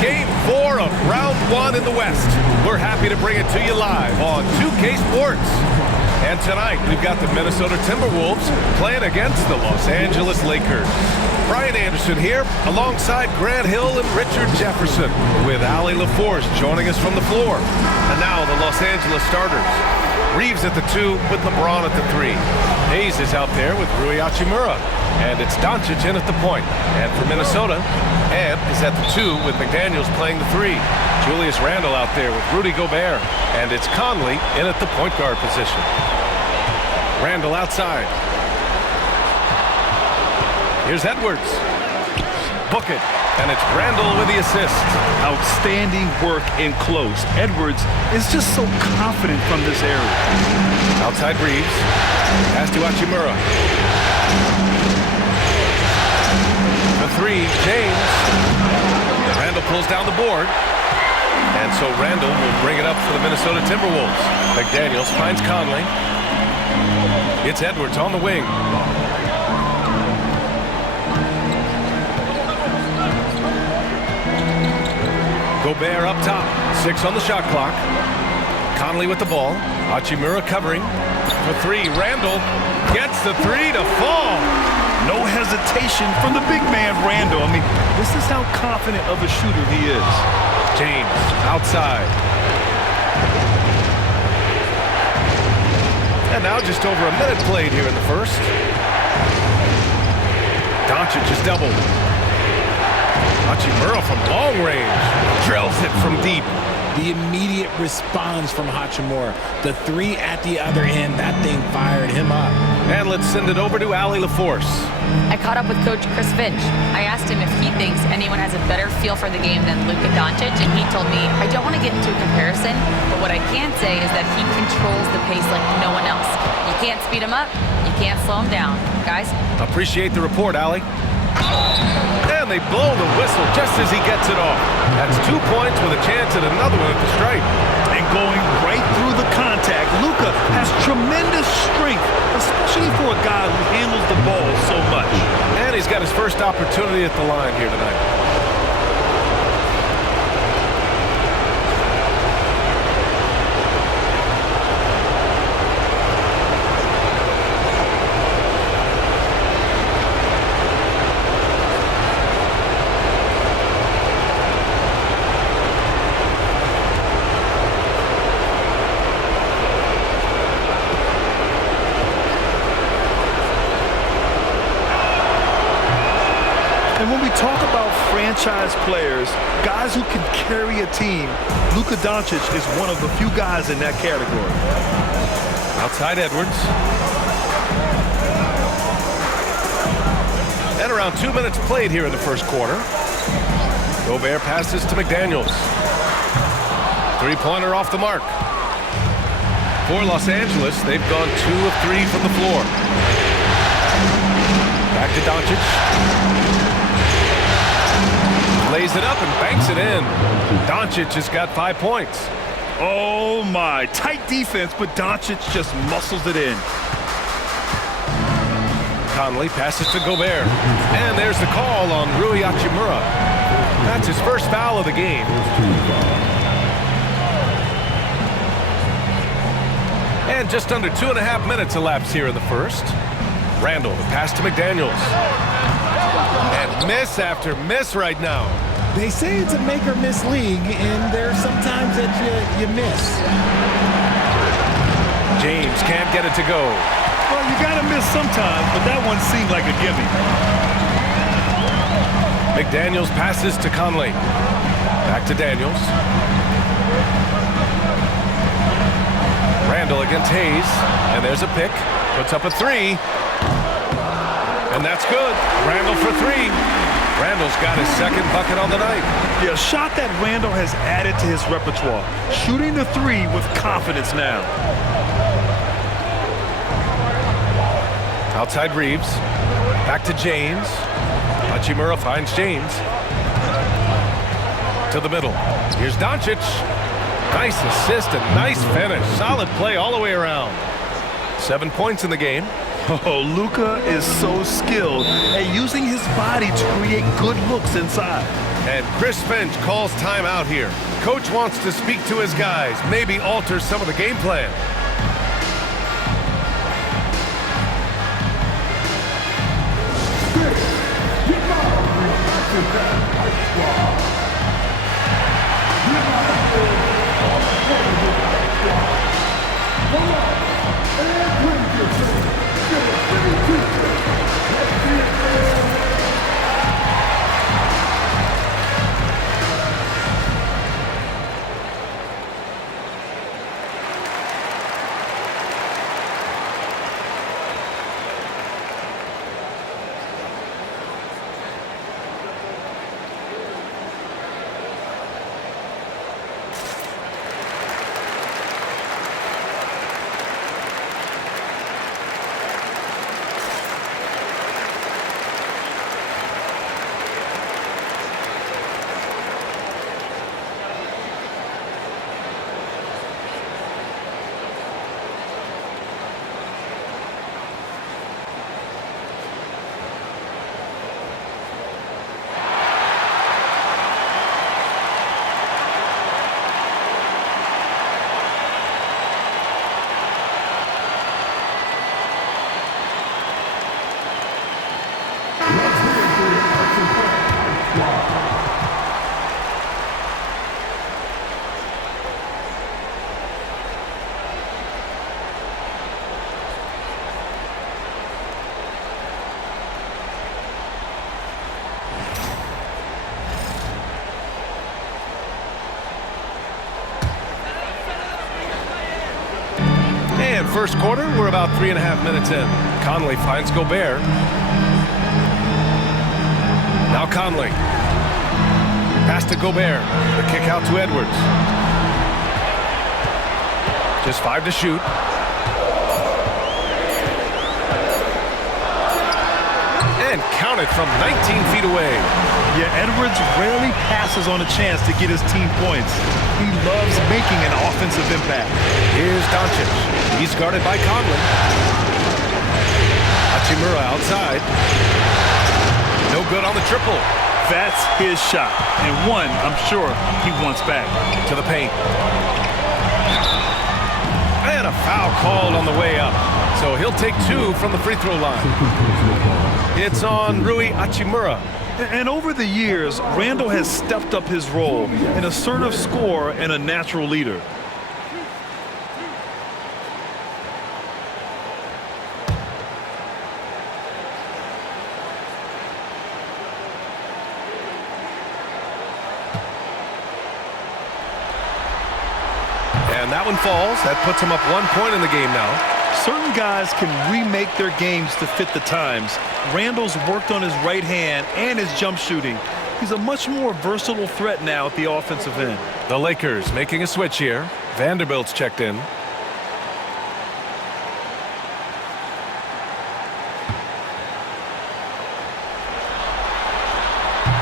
Game 4 of round 1 in the West. We're happy to bring it to you live on 2K Sports. And tonight, we've got the Minnesota Timberwolves playing against the Los Angeles Lakers. Brian Anderson here, alongside Grant Hill and Richard Jefferson, with Allie LaForce joining us from the floor. And now the Los Angeles starters. Reeves at the 2 with LeBron at the 3. Hayes is out there with Rui Hachimura. And it's Doncic in at the point. And for Minnesota, Ant is at the 2 with McDaniels playing the 3. Julius Randle out there with Rudy Gobert. And it's Conley in at the point guard position. Randle outside. Here's Edwards. Book it. And it's Randle with the assist. Outstanding work in close. Edwards is just so confident from this area. Outside Reeves. Pass to Hachimura. The 3, James. Randle pulls down the board. And so Randle will bring it up for the Minnesota Timberwolves. McDaniels finds Conley. It's Edwards on the wing. Gobert up top. 6 on the shot clock. Conley with the ball. Hachimura covering. For 3, Randle gets the 3 to fall. No hesitation from the big man, Randle. I mean, this is how confident of a shooter he is. James outside. And now just over a minute played here in the first. Doncic is doubled. Hachimura from long range. Drills it from deep. The immediate response from Hachimura. The 3 at the other end, that thing fired him up. And let's send it over to Allie LaForce. I caught up with Coach Chris Finch. I asked him if he thinks anyone has a better feel for the game than Luka Doncic, and he told me, I don't want to get into a comparison, but what I can say is that he controls the pace like no one else. You can't speed him up, you can't slow him down. Guys? Appreciate the report, Allie. And they blow the whistle just as he gets it off. That's 2 points with a chance at another one at the stripe. And going right through the contact, Luka has tremendous strength, especially for a guy who handles the ball so much. And he's got his first opportunity at the line here tonight. And when we talk about franchise players, guys who can carry a team, Luka Doncic is one of the few guys in that category. Outside Edwards. And around 2 minutes played here in the first quarter. Gobert passes to McDaniels. 3-pointer off the mark. For Los Angeles, they've gone 2 of 3 from the floor. Back to Doncic. Lays it up and banks it in. Doncic has got 5 points. Oh my, tight defense, but Doncic just muscles it in. Conley passes to Gobert. And there's the call on Rui Hachimura. That's his first foul of the game. And just under 2.5 minutes elapsed here in the first. Randle, the pass to McDaniels. And miss after miss right now. They say it's a make or miss league, and there's sometimes that you miss. James can't get it to go. Well, you gotta miss sometimes, but that one seemed like a gimme. McDaniels passes to Conley. Back to Daniels. Randle against Hayes. And there's a pick. Puts up a 3. And that's good. Randle for 3. Randle's got his second bucket on the night. Yeah, a shot that Randle has added to his repertoire. Shooting the 3 with confidence now. Outside Reeves. Back to James. Hachimura finds James. To the middle. Here's Doncic. Nice assist and nice finish. Solid play all the way around. 7 points in the game. Oh, Luka is so skilled at using his body to create good looks inside. And Chris Finch calls timeout here. Coach wants to speak to his guys, maybe alter some of the game plan. And first quarter, we're about 3.5 minutes in. Conley finds Gobert. Now Conley. Pass to Gobert. The kick out to Edwards. Just 5 to shoot. And counted from 19 feet away. Yeah, Edwards rarely passes on a chance to get his team points. He loves making an offensive impact. Here's Doncic. He's guarded by Conley. Hachimura outside. No good on the triple. That's his shot, and one I'm sure he wants back. To the paint. And a foul called on the way up. So he'll take 2 from the free throw line. It's on Rui Hachimura. And over the years, Randall has stepped up his role, an assertive scorer and a natural leader. And that one falls. That puts him up 1 point in the game now. Certain guys can remake their games to fit the times. Randall's worked on his right hand and his jump shooting. He's a much more versatile threat now at the offensive end. The Lakers making a switch here. Vanderbilt's checked in.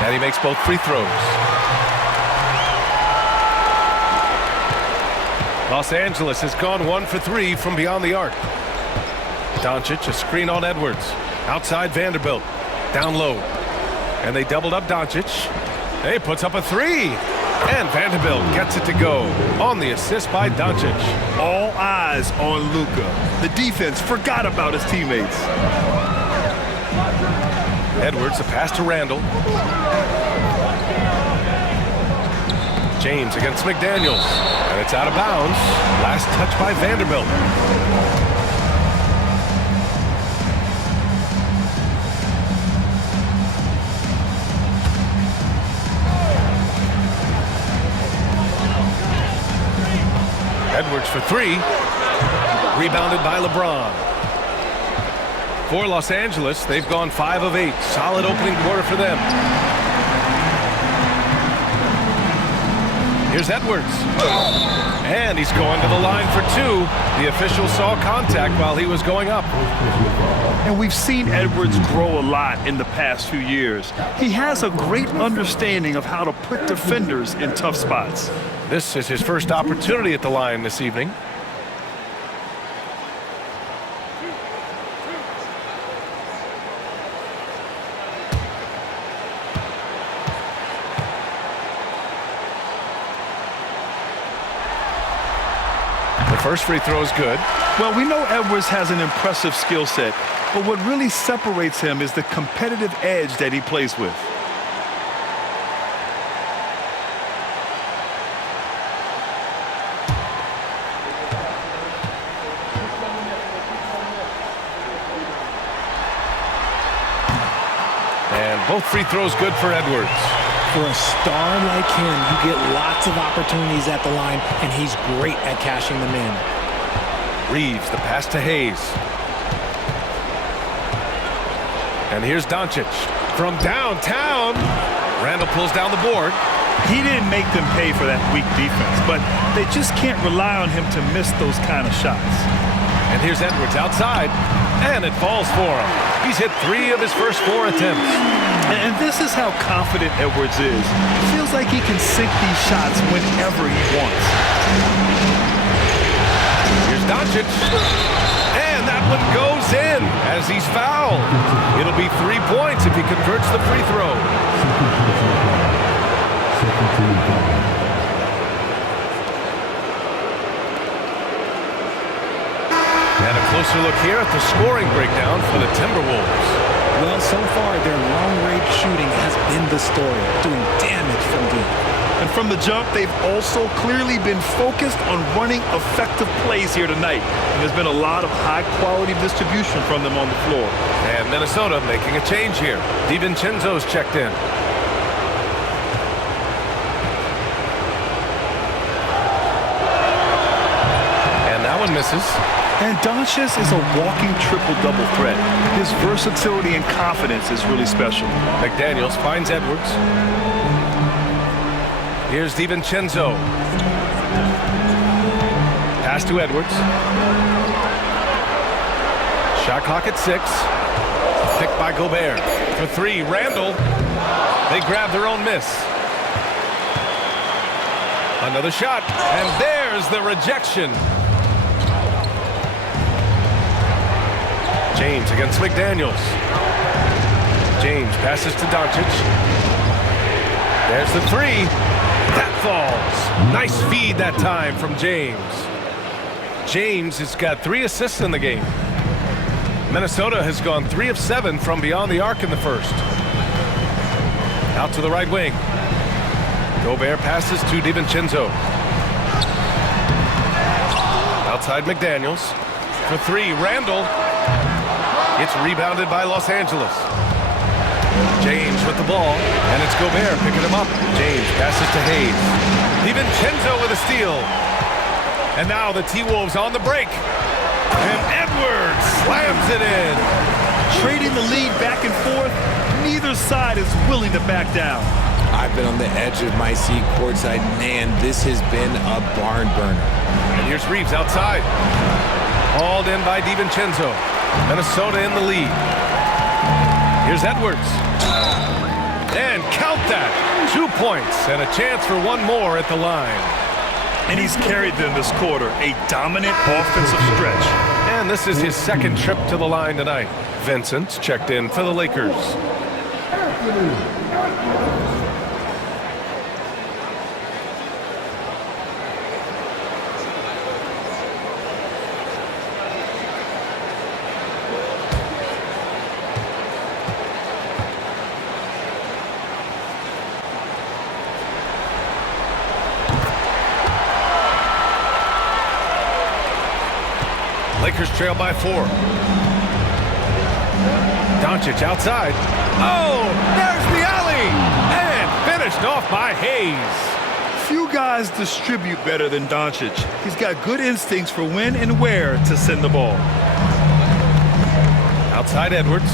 And he makes both free throws. Los Angeles has gone 1 for 3 from beyond the arc. Doncic, a screen on Edwards. Outside Vanderbilt. Down low. And they doubled up Doncic. He puts up a 3. And Vanderbilt gets it to go on the assist by Doncic. All eyes on Luka. The defense forgot about his teammates. Edwards, a pass to Randall. James against McDaniels. And it's out of bounds. Last touch by Vanderbilt. Edwards for 3. Rebounded by LeBron. For Los Angeles, they've gone 5 of 8. Solid opening quarter for them. Here's Edwards. And he's going to the line for 2. The official saw contact while he was going up. And we've seen Edwards grow a lot in the past few years. He has a great understanding of how to put defenders in tough spots. This is his first opportunity at the line this evening. first free throw is good. Well, we know Edwards has an impressive skill set, but what really separates him is the competitive edge that he plays with. And both free throws good for Edwards. For a star like him, you get lots of opportunities at the line, and he's great at cashing them in. Reeves, the pass to Hayes. And here's Doncic from downtown. Randall pulls down the board. He didn't make them pay for that weak defense, but they just can't rely on him to miss those kind of shots. And here's Edwards outside, and it falls for him. He's hit 3 of his first 4 attempts. And this is how confident Edwards is. It feels like he can sink these shots whenever he wants. Here's Doncic. And that one goes in as he's fouled. It'll be 3 points if he converts the free throw. And a closer look here at the scoring breakdown for the Timberwolves. Well, so far, their long-range shooting has been the story, doing damage from deep. And from the jump, they've also clearly been focused on running effective plays here tonight. And there's been a lot of high-quality distribution from them on the floor. And Minnesota making a change here. DiVincenzo's checked in. And that one misses. And Doncic is a walking triple-double threat. His versatility and confidence is really special. McDaniels finds Edwards. Here's DiVincenzo. Pass to Edwards. Shot clock at 6. Picked by Gobert. For 3, Randall. They grab their own miss. Another shot. And there's the rejection. James against McDaniels. James passes to Doncic. There's the 3. That falls. Nice feed that time from James. James has got 3 assists in the game. Minnesota has gone 3 of 7 from beyond the arc in the first. Out to the right wing. Gobert passes to DiVincenzo. Outside McDaniels. For 3, Randall. It's rebounded by Los Angeles. James with the ball, and it's Gobert picking him up. James passes to Hayes. DiVincenzo with a steal. And now the T-Wolves on the break. And Edwards slams it in. Trading the lead back and forth, neither side is willing to back down. I've been on the edge of my seat courtside. Man, this has been a barn burner. And here's Reeves outside. Hauled in by DiVincenzo. Minnesota in the lead. Here's Edwards. And count that. 2 points and a chance for one more at the line. And he's carried them this quarter. A dominant offensive stretch. And this is his second trip to the line tonight. Vincent's checked in for the Lakers. Lakers trail by 4. Doncic outside. Oh, there's the alley! And finished off by Hayes. Few guys distribute better than Doncic. He's got good instincts for when and where to send the ball. Outside Edwards.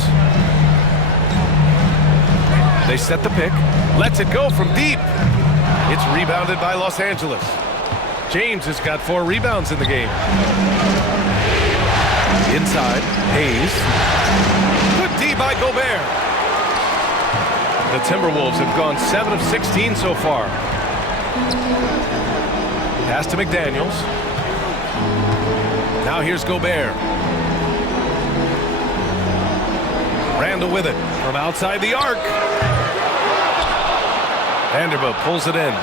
They set the pick. Lets it go from deep. It's rebounded by Los Angeles. James has got 4 rebounds in the game. Inside, Hayes. Good D by Gobert. The Timberwolves have gone 7 of 16 so far. Pass to McDaniels. Now here's Gobert. Randall with it from outside the arc. Vanderbilt pulls it in.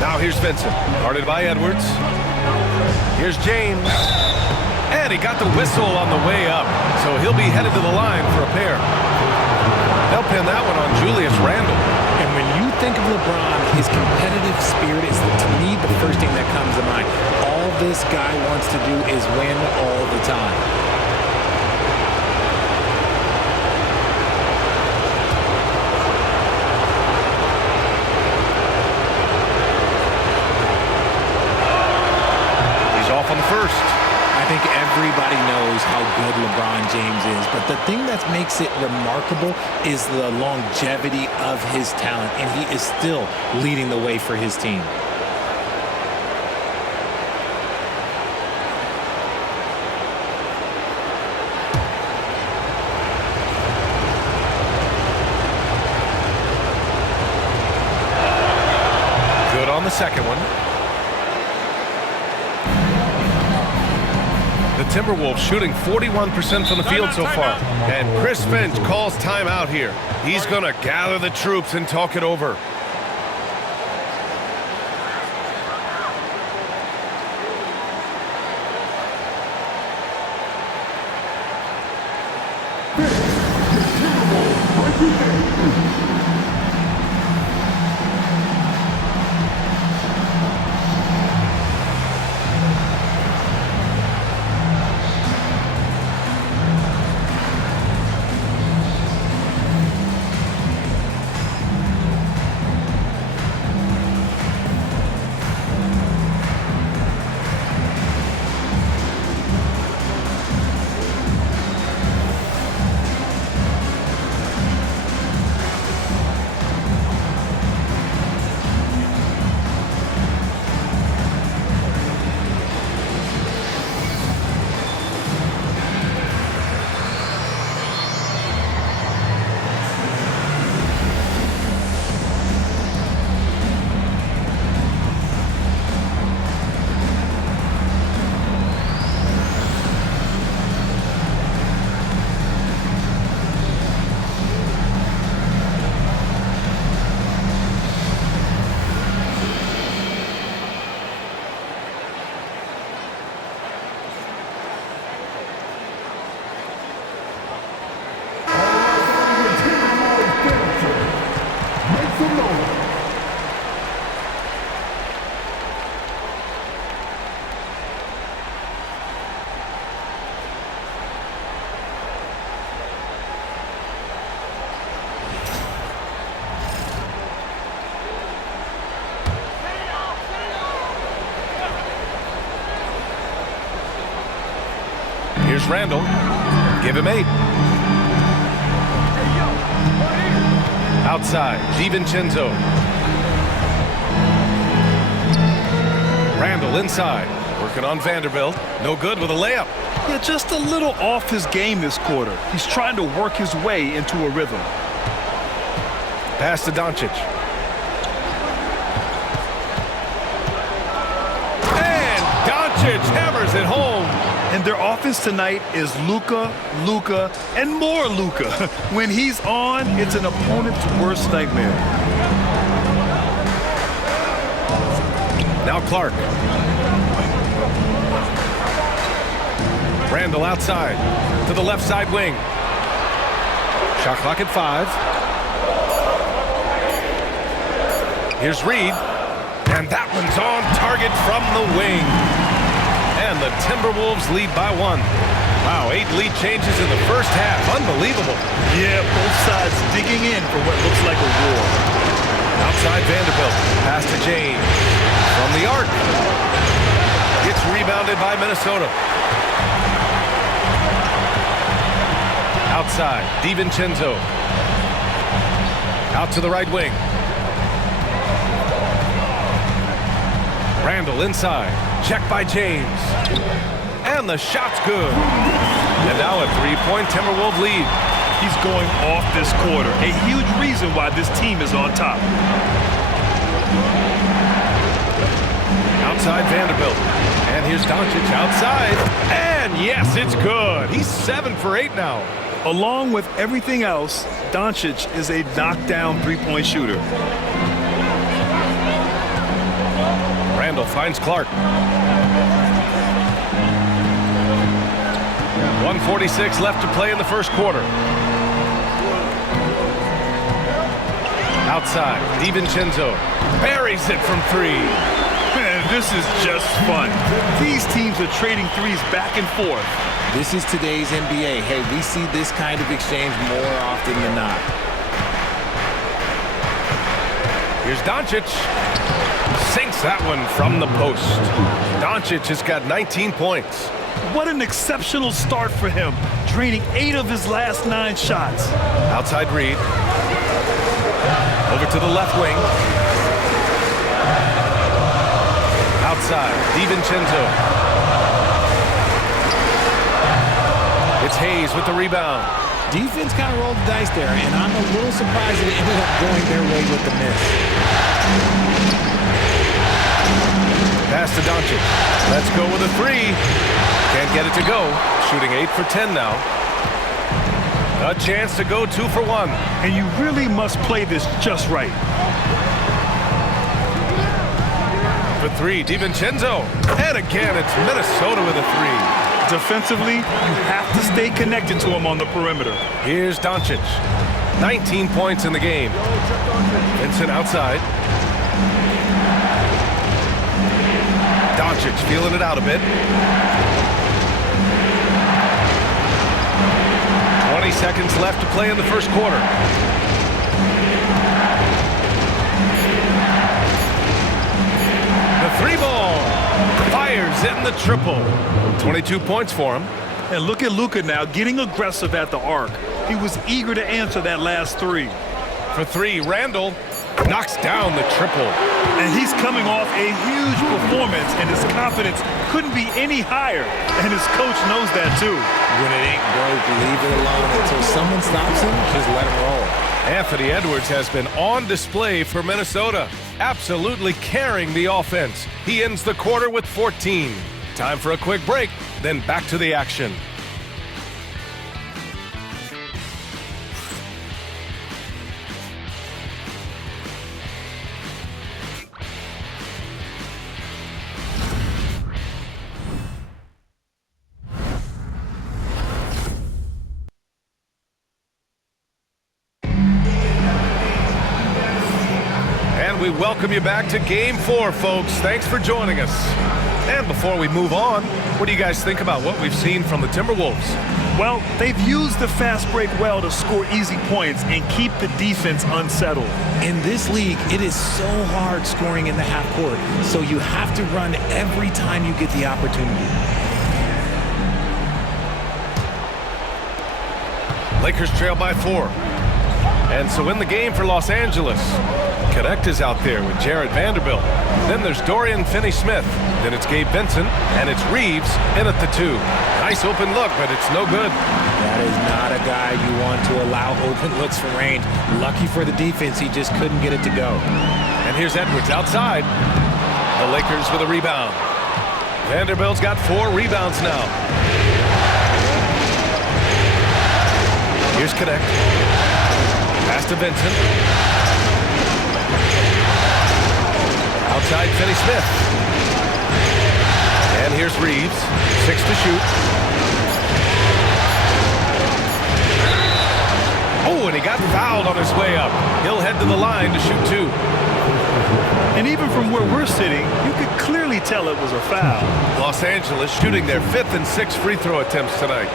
Now Now here's Vincent, guarded by Edwards. Here's James. And he got the whistle on the way up, so he'll be headed to the line for a pair. They'll pin that one on Julius Randle. And when you think of LeBron, his competitive spirit is, to me, the first thing that comes to mind. All this guy wants to do is win all the time. He's off on the first. I think everybody knows how good LeBron James is, but the thing that makes it remarkable is the longevity of his talent, and he is still leading the way for his team. Good on the second one. The Timberwolves shooting 41% from the field so far. And Chris Finch calls timeout here. He's going to gather the troops and talk it over. Here's Randle. Give him 8. Outside, DiVincenzo. Randle inside. Working on Vanderbilt. No good with a layup. Yeah, just a little off his game this quarter. He's trying to work his way into a rhythm. Pass to Doncic. And Doncic hammers it home. And their offense tonight is Luka, and more Luka. When he's on, it's an opponent's worst nightmare. Now Clark. Randle outside to the left side wing. Shot clock at 5. Here's Reed. And that one's on target from the wing. And the Timberwolves lead by 1. Wow, 8 lead changes in the first half. Unbelievable. Yeah, both sides digging in for what looks like a war. Outside Vanderbilt. Pass to James. From the arc. It's rebounded by Minnesota. Outside, DiVincenzo. Out to the right wing. Randle inside. Check by James. And the shot's good. And now a 3-point Timberwolves lead. He's going off this quarter. A huge reason why this team is on top. Outside Vanderbilt. And here's Doncic outside. And yes, it's good. He's 7 for 8 now. Along with everything else, Doncic is a knockdown three-point shooter. Randall finds Clark. 1:46 left to play in the first quarter. Outside, DiVincenzo buries it from three. Man, this is just fun. These teams are trading threes back and forth. This is today's NBA. Hey, we see this kind of exchange more often than not. Here's Doncic. Sinks that one from the post. Doncic has got 19 points. What an exceptional start for him, draining 8 of his last 9 shots. Outside Reed. Over to the left wing. Outside, DiVincenzo. It's Hayes with the rebound. Defense kind of rolled the dice there, and I'm a little surprised that it ended up going their way with the miss. Pass to Doncic. Let's go with a three. Can't get it to go. Shooting 8 for 10 now. A chance to go 2 for 1. And you really must play this just right. For 3, DiVincenzo. And again, it's Minnesota with a 3. Defensively, you have to stay connected to him on the perimeter. Here's Doncic. 19 points in the game. Vincent outside. Doncic feeling it out a bit. 20 seconds left to play in the first quarter. The 3 ball. Fires in the triple. 22 points for him. And look at Luka now getting aggressive at the arc. He was eager to answer that last 3. For 3, Randall knocks down the triple. And he's coming off a huge performance, and his confidence couldn't be any higher. And his coach knows that too. When it ain't broke, leave it alone until someone stops him. Just let him roll. Anthony Edwards has been on display for Minnesota, absolutely carrying the offense. He ends the quarter with 14. Time for a quick break, then back to the action. We welcome you back to Game 4, folks. Thanks for joining us. And before we move on, what do you guys think about what we've seen from the Timberwolves? Well, they've used the fast break well to score easy points and keep the defense unsettled. In this league, it is so hard scoring in the half court, so you have to run every time you get the opportunity. Lakers trail by 4. And so in the game for Los Angeles, Connect is out there with Jared Vanderbilt. Then there's Dorian Finney-Smith. Then it's Gabe Vincent, and it's Reeves in at the 2. Nice open look, but it's no good. That is not a guy you want to allow open looks from range. Lucky for the defense, he just couldn't get it to go. And here's Edwards outside. The Lakers with a rebound. Vanderbilt's got 4 rebounds now. Here's Connect. Pass to Vincent. Outside Finney-Smith. And here's Reeves. 6 to shoot. Oh, and he got fouled on his way up. He'll head to the line to shoot 2. And even from where we're sitting, you could clearly tell it was a foul. Los Angeles shooting their 5th and 6th free throw attempts tonight.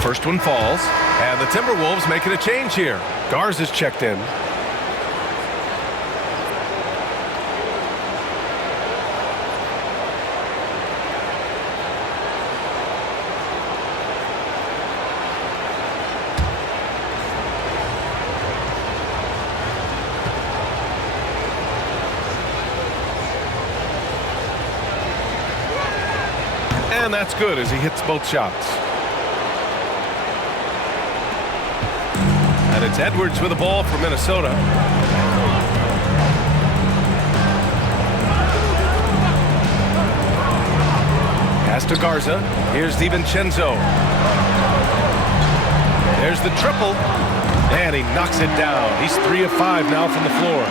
First one falls, and the Timberwolves making a change here. Garza's checked in. And that's good as he hits both shots. And it's Edwards with the ball for Minnesota. Pass to Garza. Here's DiVincenzo. There's the triple. And he knocks it down. He's 3 of 5 now from the floor.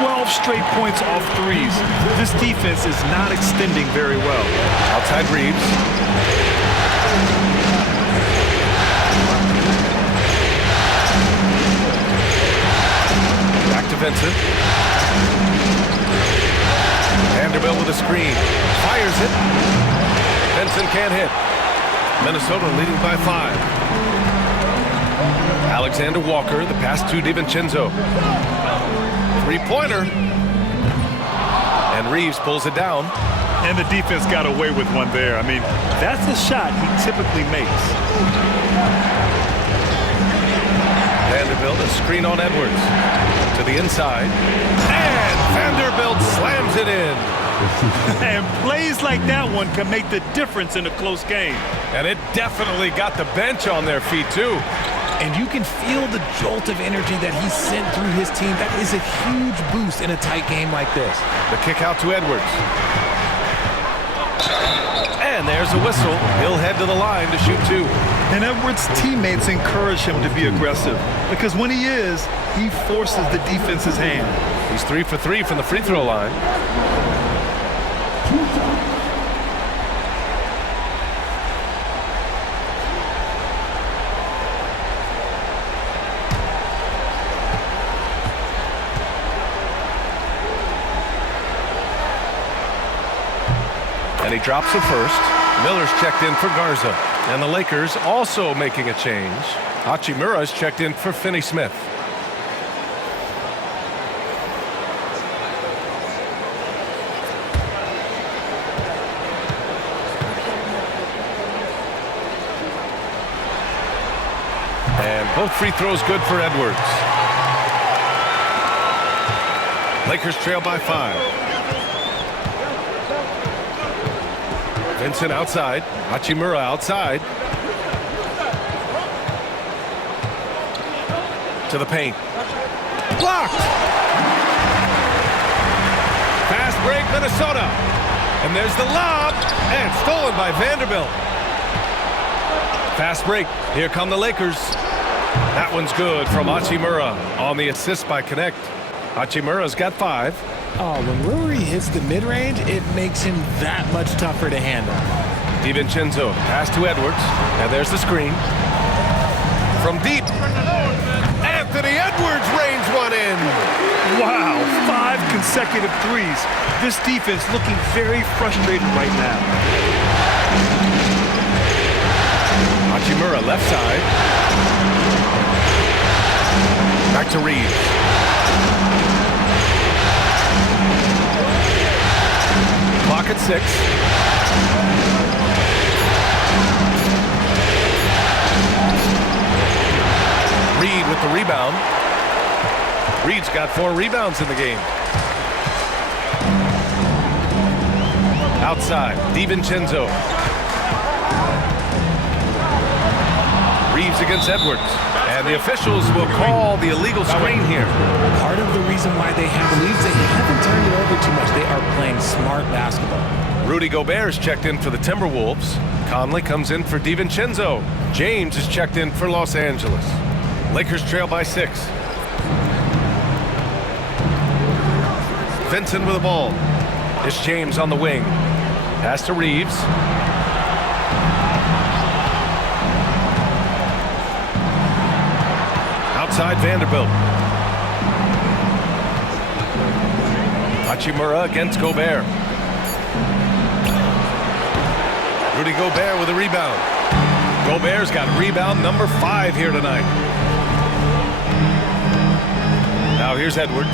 12 straight points off threes. This defense is not extending very well. Outside Reeves. Back to Vincent. Vanderbilt with a screen. Fires it. Vincent can't hit. Minnesota leading by 5. Alexander Walker, the pass to DiVincenzo. Three-pointer. And Reeves pulls it down. And the defense got away with one there. I mean, that's the shot he typically makes. Vanderbilt, a screen on Edwards. To the inside. And Vanderbilt slams it in. And plays like that one can make the difference in a close game. And it definitely got the bench on their feet, too. And you can feel the jolt of energy that he sent through his team. That is a huge boost in a tight game like this. The kick out to Edwards. And there's a whistle. He'll head to the line to shoot 2. And Edwards' teammates encourage him to be aggressive because when he is, he forces the defense's hand. He's 3 for 3 from the free throw line. And he drops the first. Miller's checked in for Garza. And the Lakers also making a change. Hachimura's checked in for Finney Smith. And both free throws good for Edwards. Lakers trail by 5. Vincent outside. Hachimura outside. To the paint. Blocked! Fast break, Minnesota. And there's the lob. And stolen by Vanderbilt. Fast break. Here come the Lakers. That one's good from Hachimura on the assist by Connect. Hachimura's got 5. Oh, when Rory hits the mid-range, it makes him that much tougher to handle. DiVincenzo, pass to Edwards. And there's the screen. From deep. Anthony Edwards rains one in. Wow, 5 consecutive threes. This defense looking very frustrated right now. Hachimura left side. Back to Reeves. Clock at 6. Reed with the rebound. Reed's got 4 rebounds in the game. Outside, DiVincenzo. Reeves against Edwards. And the officials will call the illegal screen here. Part of the reason why they have leads, they haven't turned it over too much. They are playing smart basketball. Rudy Gobert is checked in for the Timberwolves. Conley comes in for DiVincenzo. James is checked in for Los Angeles. Lakers trail by 6. Vincent with the ball. It's James on the wing. Pass to Reeves. Outside Vanderbilt. Hachimura against Gobert. Rudy Gobert with a rebound. Gobert's got rebound number 5 here tonight. Now here's Edwards.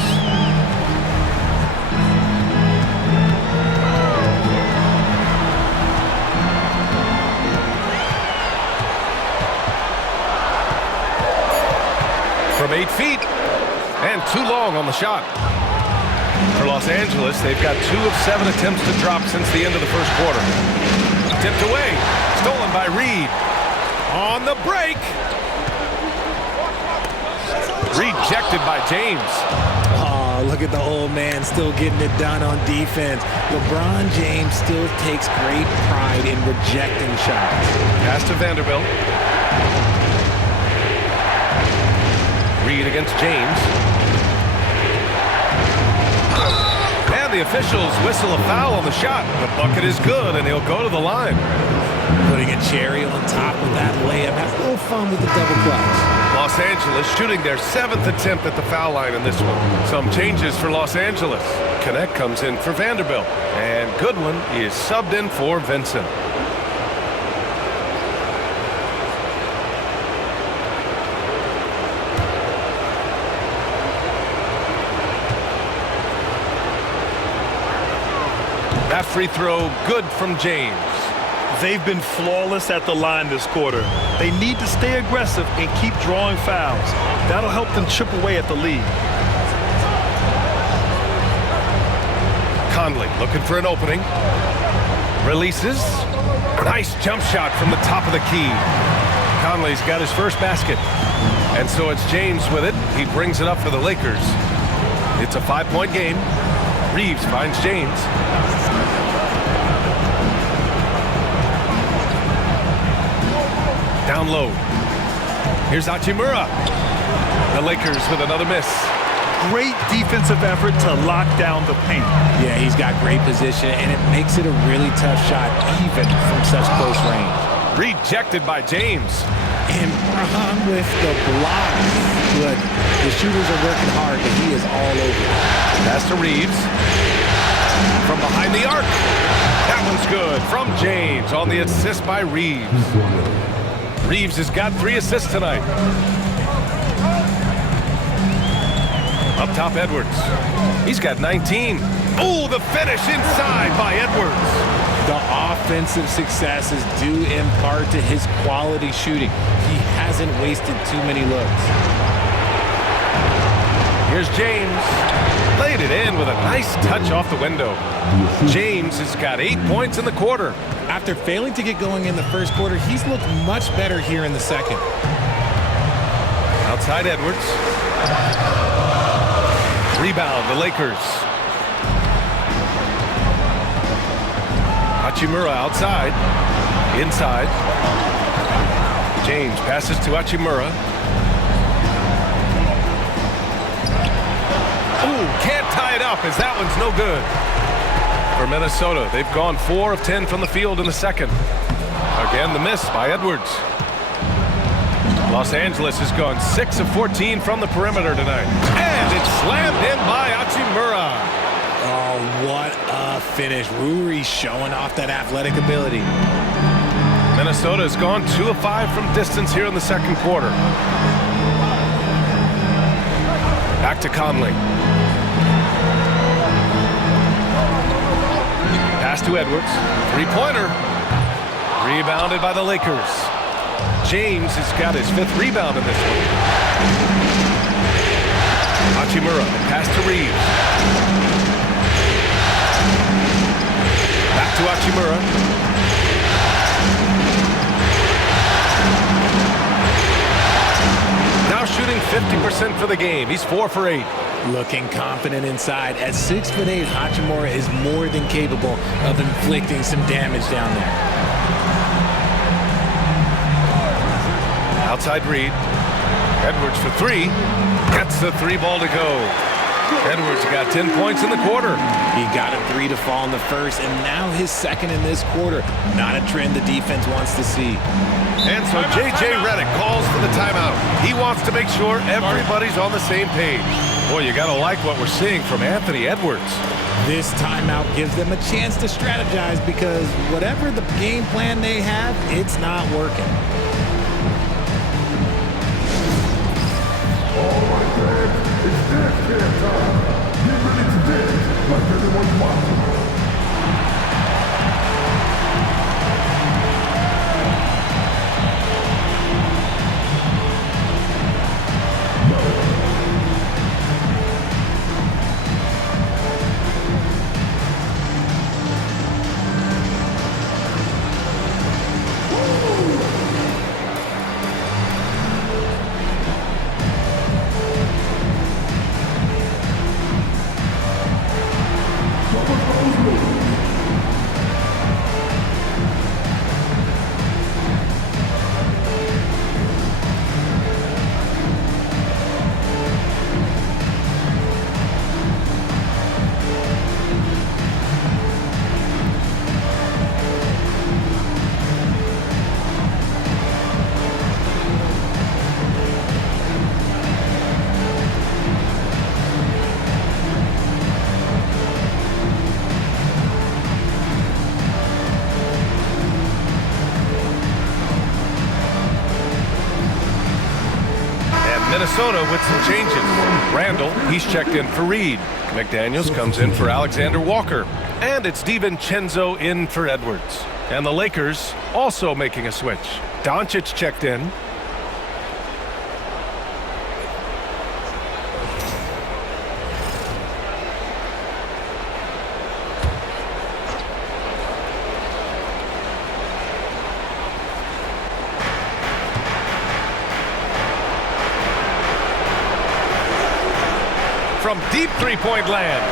From 8 feet, and too long on the shot. For Los Angeles, they've got 2 of 7 attempts to drop since the end of the first quarter. Tipped away. Stolen by Reed. On the break. Rejected by James. Oh, look at the old man still getting it done on defense. LeBron James still takes great pride in rejecting shots. Pass to Vanderbilt. Reed against James. And the officials whistle a foul on the shot. The bucket is good, and he'll go to the line. Putting a cherry on top of that layup. Have a little fun with the double clutch. Los Angeles shooting their 7th attempt at the foul line in this one. Some changes for Los Angeles. Connect comes in for Vanderbilt. And Goodwin is subbed in for Vincent. That free throw good from James. They've been flawless at the line this quarter. They need to stay aggressive and keep drawing fouls. That'll help them chip away at the lead. Conley looking for an opening. Releases. Nice jump shot from the top of the key. Conley's got his first basket. And so it's James with it. He brings it up for the Lakers. It's a 5-point game. Reeves finds James. Down low. Here's Hachimura. The Lakers with another miss. Great defensive effort to lock down the paint. Yeah, he's got great position, and it makes it a really tough shot, even from such close range. Rejected by James. And Braun with the block. Look, the shooters are working hard, but he is all over. Pass to Reeves. From behind the arc. That one's good. From James on the assist by Reeves. Reeves has got 3 assists tonight. Up top, Edwards. He's got 19. Oh, the finish inside by Edwards. The offensive success is due in part to his quality shooting. He hasn't wasted too many looks. Here's James. Laid it in with a nice touch off the window. James has got 8 points in the quarter. After failing to get going in the first quarter, he's looked much better here in the second. Outside Edwards. Rebound, the Lakers. Hachimura outside. Inside. James passes to Hachimura. Ooh, can't tie it up as that one's no good. For Minnesota, they've gone 4 of 10 from the field in the second. Again, the miss by Edwards. Los Angeles has gone 6 of 14 from the perimeter tonight. And it's slammed in by Hachimura. Oh, what a finish. Ruri showing off that athletic ability. Minnesota has gone 2 of 5 from distance here in the second quarter. Back to Conley. Pass to Edwards. 3-pointer. Rebounded by the Lakers. James has got his 5th rebound in this one. Hachimura. Pass to Reeves. Back to Hachimura. Now shooting 50% for the game. He's 4 for 8. Looking confident inside. At 6'8", Hachimura is more than capable of inflicting some damage down there. Outside Reed. Edwards for 3. Gets the 3 ball to go. Edwards got 10 points in the quarter. He got a 3 to fall in the first, and now his second in this quarter. Not a trend the defense wants to see. And so J.J. Redick calls for the timeout. He wants to make sure everybody's on the same page. Boy, you got to like what we're seeing from Anthony Edwards. This timeout gives them a chance to strategize because whatever the game plan they have, it's not working. All right, fans, it's dance jam time. Get ready to dance like everyone's watching. Minnesota with some changes. Randall, he's checked in for Reed. McDaniels comes in for Alexander Walker. And it's DiVincenzo in for Edwards. And the Lakers also making a switch. Doncic checked in. From deep three-point land.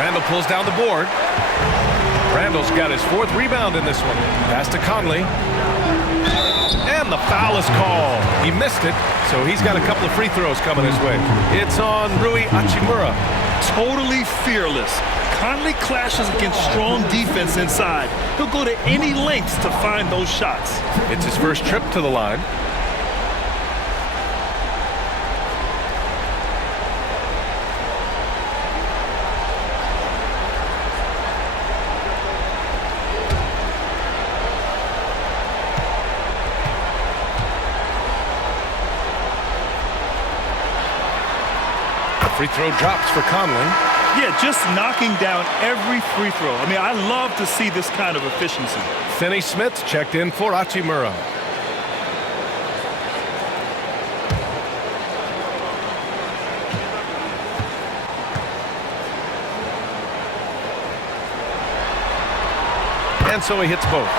Randall pulls down the board. Randall's got his 4th rebound in this one. Pass to Conley. And the foul is called. He missed it, so he's got a couple of free throws coming his way. It's on Rui Hachimura. Totally fearless. Conley clashes against strong defense inside. He'll go to any lengths to find those shots. It's his first trip to the line. Free throw drops for Conley. Yeah, just knocking down every free throw. I mean, I love to see this kind of efficiency. Finney Smith checked in for Hachimura. And so he hits both.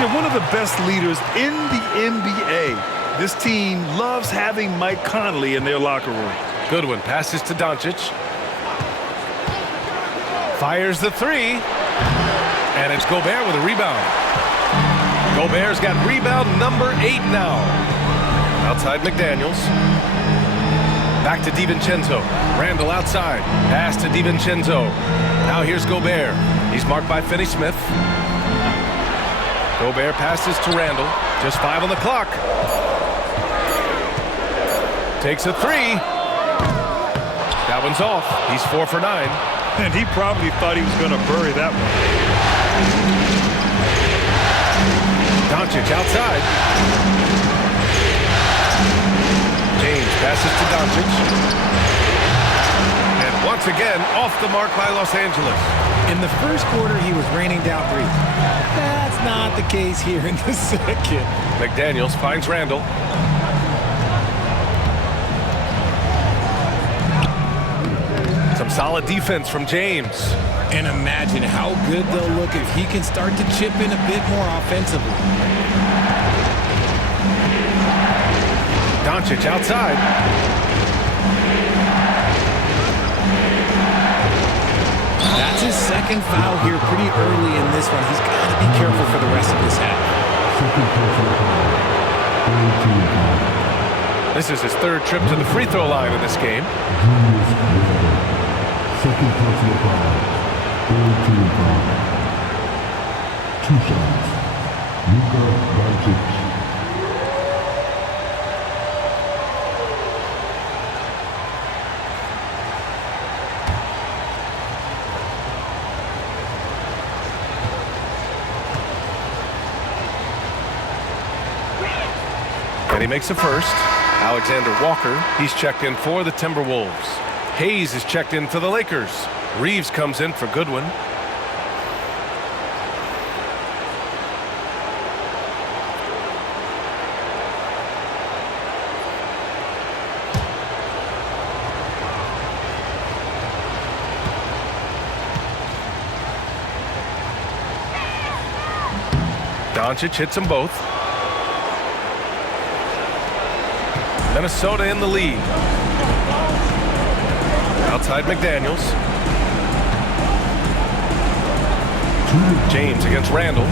Yeah, one of the best leaders in the NBA. This team loves having Mike Conley in their locker room. Goodwin passes to Doncic. Fires the 3. And it's Gobert with a rebound. Gobert's got rebound number 8 now. Outside McDaniels. Back to DiVincenzo. Randall outside. Pass to DiVincenzo. Now here's Gobert. He's marked by Finney Smith. Gobert passes to Randall. Just 5 on the clock. Takes a 3. That one's off. He's 4 for 9. And he probably thought he was going to bury that one. Doncic outside. James passes to Doncic. And once again, off the mark by Los Angeles. In the first quarter, he was raining down 3. That's not the case here in the second. McDaniels finds Randall. Some solid defense from James. And imagine how good they'll look if he can start to chip in a bit more offensively. Doncic outside. That's his second foul here pretty early in this one. He's got to be careful for the rest of this half. This is his 3rd trip to the free throw line in this game. Second personal foul. 2 foul. 2 shots. Luka Doncic. And he makes a first. Alexander Walker, he's checked in for the Timberwolves. Hayes is checked in for the Lakers. Reeves comes in for Goodwin. Doncic hits them both. Minnesota in the lead. Outside McDaniels. James against Randall.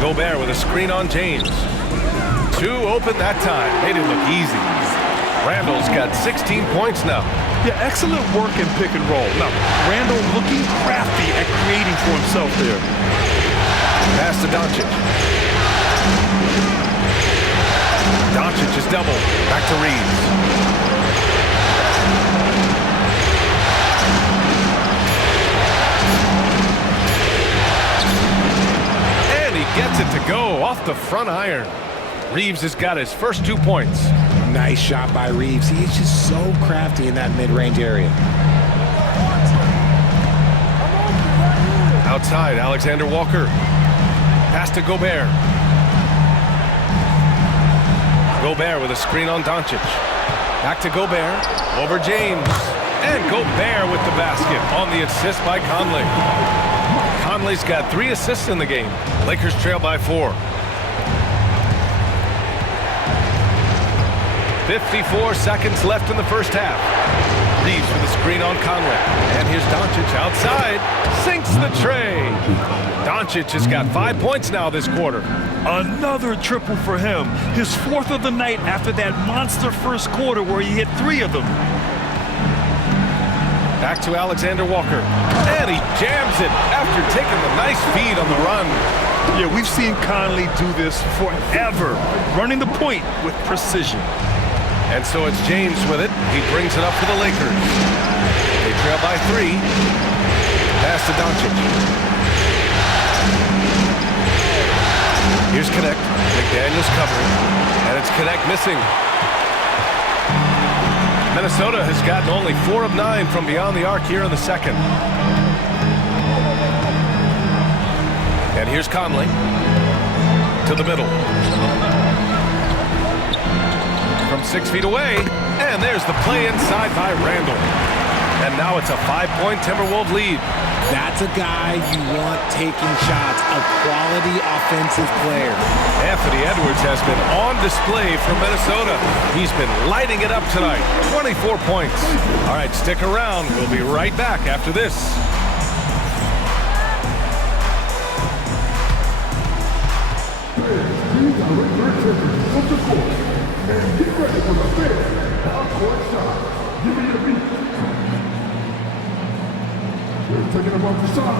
Gobert with a screen on James. 2 open that time. Made it look easy. Randall's got 16 points now. Yeah, excellent work in pick and roll. Now, Randall looking crafty at creating for himself there. Pass to Doncic. Doncic is double. Back to Reeves. And he gets it to go off the front iron. Reeves has got his first 2 points. Nice shot by Reeves. He is just so crafty in that mid-range area. Outside, Alexander Walker. Pass to Gobert. Gobert with a screen on Doncic. Back to Gobert. Over James. And Gobert with the basket on the assist by Conley. Conley's got 3 assists in the game. Lakers trail by 4. 54 seconds left in the first half. Reeves with a screen on Conley. And here's Doncic outside. Sinks the tray. Doncic has got 5 points now this quarter. Another triple for him. His 4th of the night after that monster first quarter where he hit 3 of them. Back to Alexander Walker. And he jams it after taking the nice feed on the run. Yeah, we've seen Conley do this forever, running the point with precision. And so it's James with it. He brings it up for the Lakers. They trail by 3. Pass to Doncic. Here's Connect. McDaniels covering. And it's Connect missing. Minnesota has gotten only 4 of 9 from beyond the arc here in the second. And here's Conley. To the middle. From 6 feet away, and there's the play inside by Randall. And now it's a 5-point Timberwolves lead. That's a guy you want taking shots, a quality offensive player. Anthony Edwards has been on display for Minnesota. He's been lighting it up tonight. 24 points. All right, stick around. We'll be right back after this. And get ready for the big half-court shot. Give me your beat. They're taking about the shot.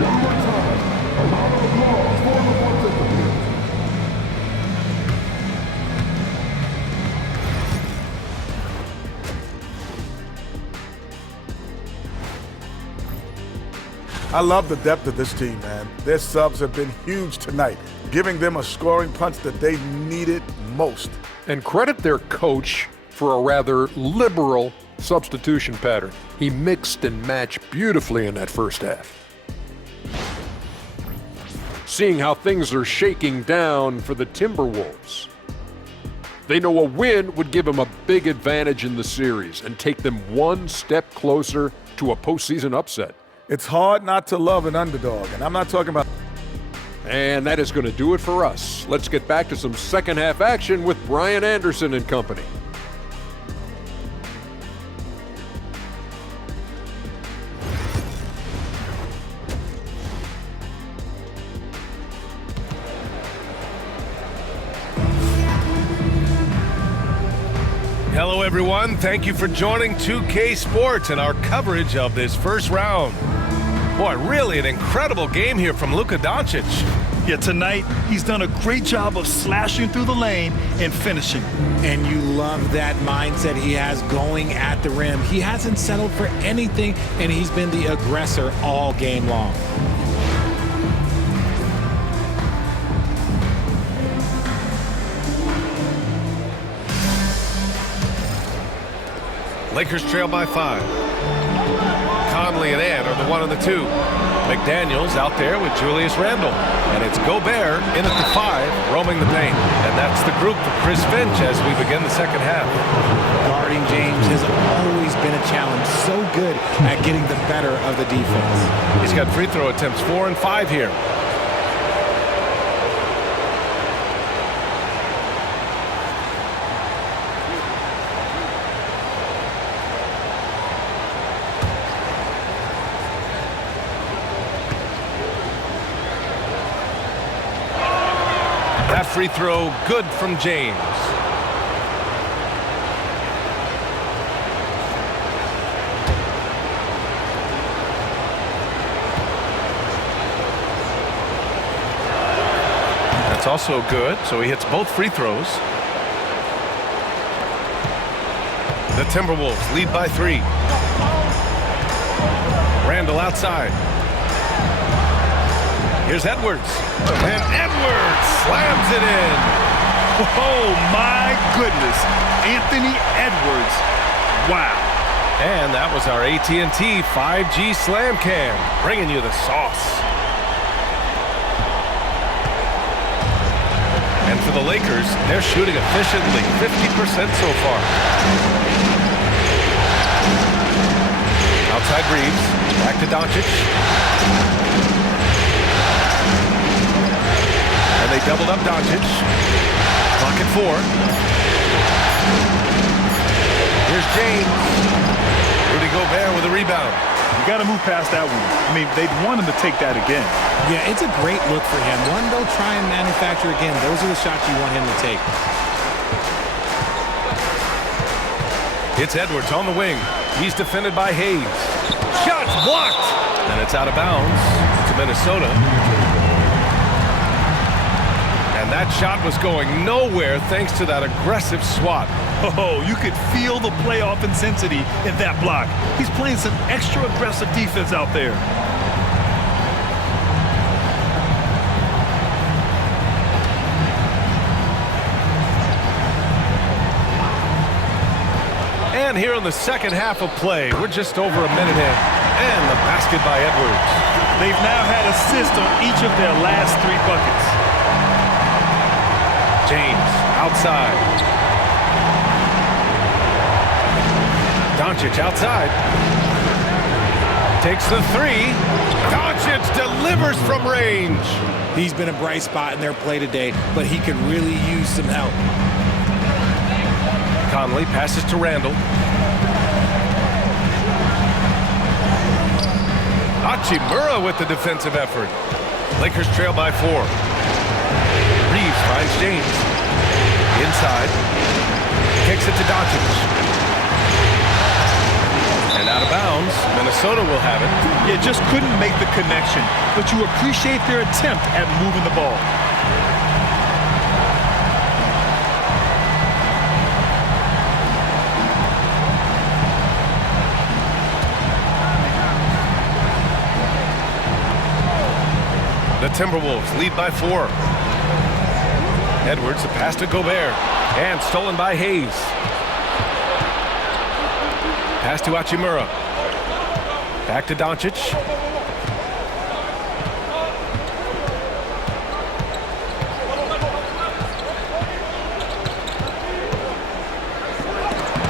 One more time. A round of applause for the participants. I love the depth of this team, man. Their subs have been huge tonight, giving them a scoring punch that they needed most. And credit their coach for a rather liberal substitution pattern. He mixed and matched beautifully in that first half. Seeing how things are shaking down for the Timberwolves. They know a win would give them a big advantage in the series and take them one step closer to a postseason upset. It's hard not to love an underdog, and I'm not talking about... And that is going to do it for us. Let's get back to some second half action with Brian Anderson and company. Hello, everyone. Thank you for joining 2K Sports and our coverage of this first round. Boy, really an incredible game here from Luka Doncic. Yeah, tonight he's done a great job of slashing through the lane and finishing. And you love that mindset he has going at the rim. He hasn't settled for anything, and he's been the aggressor all game long. Lakers trail by 5. Conley and Ant are the 1 and the 2. McDaniels out there with Julius Randle. And it's Gobert in at the 5, roaming the paint. And that's the group for Chris Finch as we begin the second half. Guarding James has always been a challenge. So good at getting the better of the defense. He's got free throw attempts 4 and 5 here. That free throw good from James. That's also good, so he hits both free throws. The Timberwolves lead by 3. Randall outside. Here's Edwards. And Edwards slams it in. Oh, my goodness. Anthony Edwards. Wow. And that was our AT&T 5G Slam Cam, bringing you the sauce. And for the Lakers, they're shooting efficiently, 50% so far. Outside Reeves, back to Doncic. And they doubled up Doncic. Clock at 4. Here's James. Rudy Gobert with a rebound. You got to move past that one. I mean, they'd want him to take that again. Yeah, it's a great look for him. One, they'll try and manufacture again. Those are the shots you want him to take. It's Edwards on the wing. He's defended by Hayes. Shots blocked. And it's out of bounds to Minnesota. And that shot was going nowhere thanks to that aggressive swat. Oh, you could feel the playoff intensity in that block. He's playing some extra aggressive defense out there. And here in the second half of play, we're just over a minute in. And the basket by Edwards. They've now had assists on each of their last 3 buckets. James outside. Doncic outside. Takes the 3. Doncic delivers from range. He's been a bright spot in their play today, but he could really use some help. Conley passes to Randall. Hachimura with the defensive effort. Lakers trail by 4. Reeves finds James. Inside. Kicks it to Doncic. And out of bounds. Minnesota will have it. You just couldn't make the connection, but you appreciate their attempt at moving the ball. The Timberwolves lead by 4. Edwards, a pass to Gobert. And stolen by Hayes. Pass to Hachimura. Back to Doncic.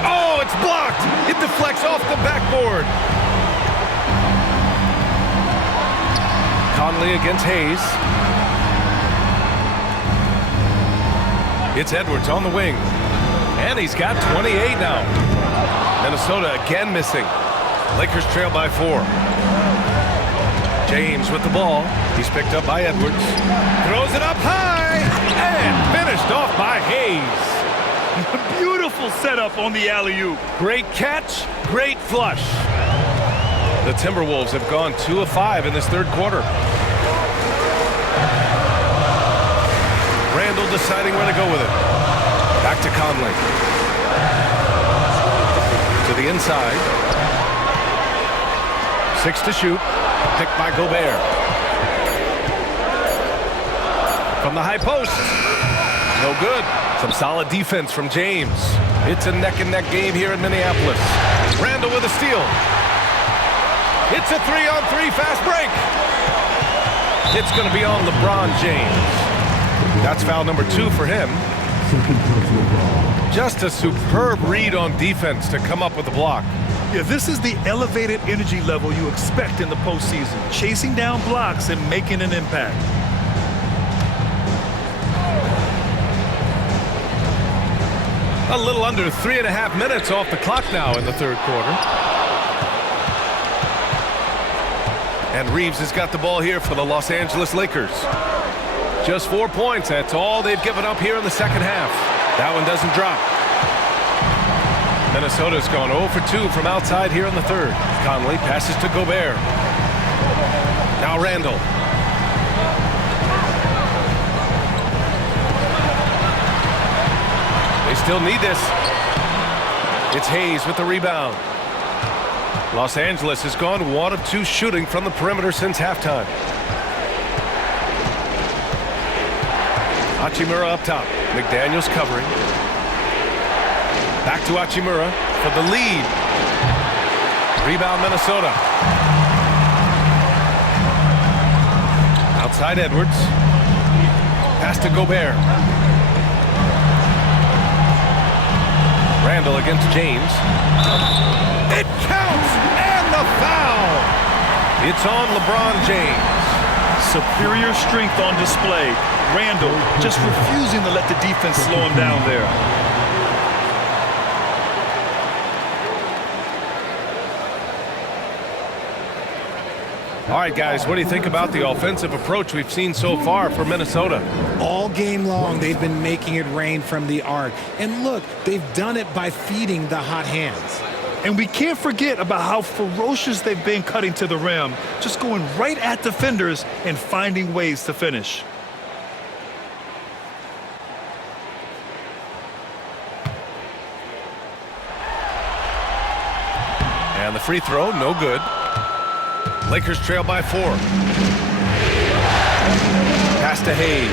Oh, it's blocked! It deflects off the backboard. Conley against Hayes. It's Edwards on the wing. And he's got 28 now. Minnesota again missing. Lakers trail by 4. James with the ball. He's picked up by Edwards. Throws it up high. And finished off by Hayes. Beautiful setup on the alley-oop. Great catch, great flush. The Timberwolves have gone 2 of 5 in this third quarter. Randall deciding where to go with it. Back to Conley. To the inside. 6 to shoot. Picked by Gobert. From the high post. No good. Some solid defense from James. It's a neck-and-neck game here in Minneapolis. Randall with a steal. It's a 3-on-3 fast break. It's going to be on LeBron James. That's foul number 2 for him. Just a superb read on defense to come up with the block. Yeah, this is the elevated energy level you expect in the postseason. Chasing down blocks and making an impact. A little under 3.5 minutes off the clock now in the third quarter. And Reeves has got the ball here for the Los Angeles Lakers. Just 4 points. That's all they've given up here in the second half. That one doesn't drop. Minnesota's gone 0 for 2 from outside here in the third. Conley passes to Gobert. Now Randall. They still need this. It's Hayes with the rebound. Los Angeles has gone 1 of 2 shooting from the perimeter since halftime. Hachimura up top. McDaniels covering. Back to Hachimura for the lead. Rebound Minnesota. Outside Edwards. Pass to Gobert. Randall against James. It counts! And the foul! It's on LeBron James. Superior strength on display. Randall just refusing to let the defense slow him down there. All right, guys, what do you think about the offensive approach we've seen so far for Minnesota? All game long, they've been making it rain from the arc. And look, they've done it by feeding the hot hands. And we can't forget about how ferocious they've been cutting to the rim, just going right at defenders and finding ways to finish. And the free throw, no good. Lakers trail by 4. Pass to Hayes.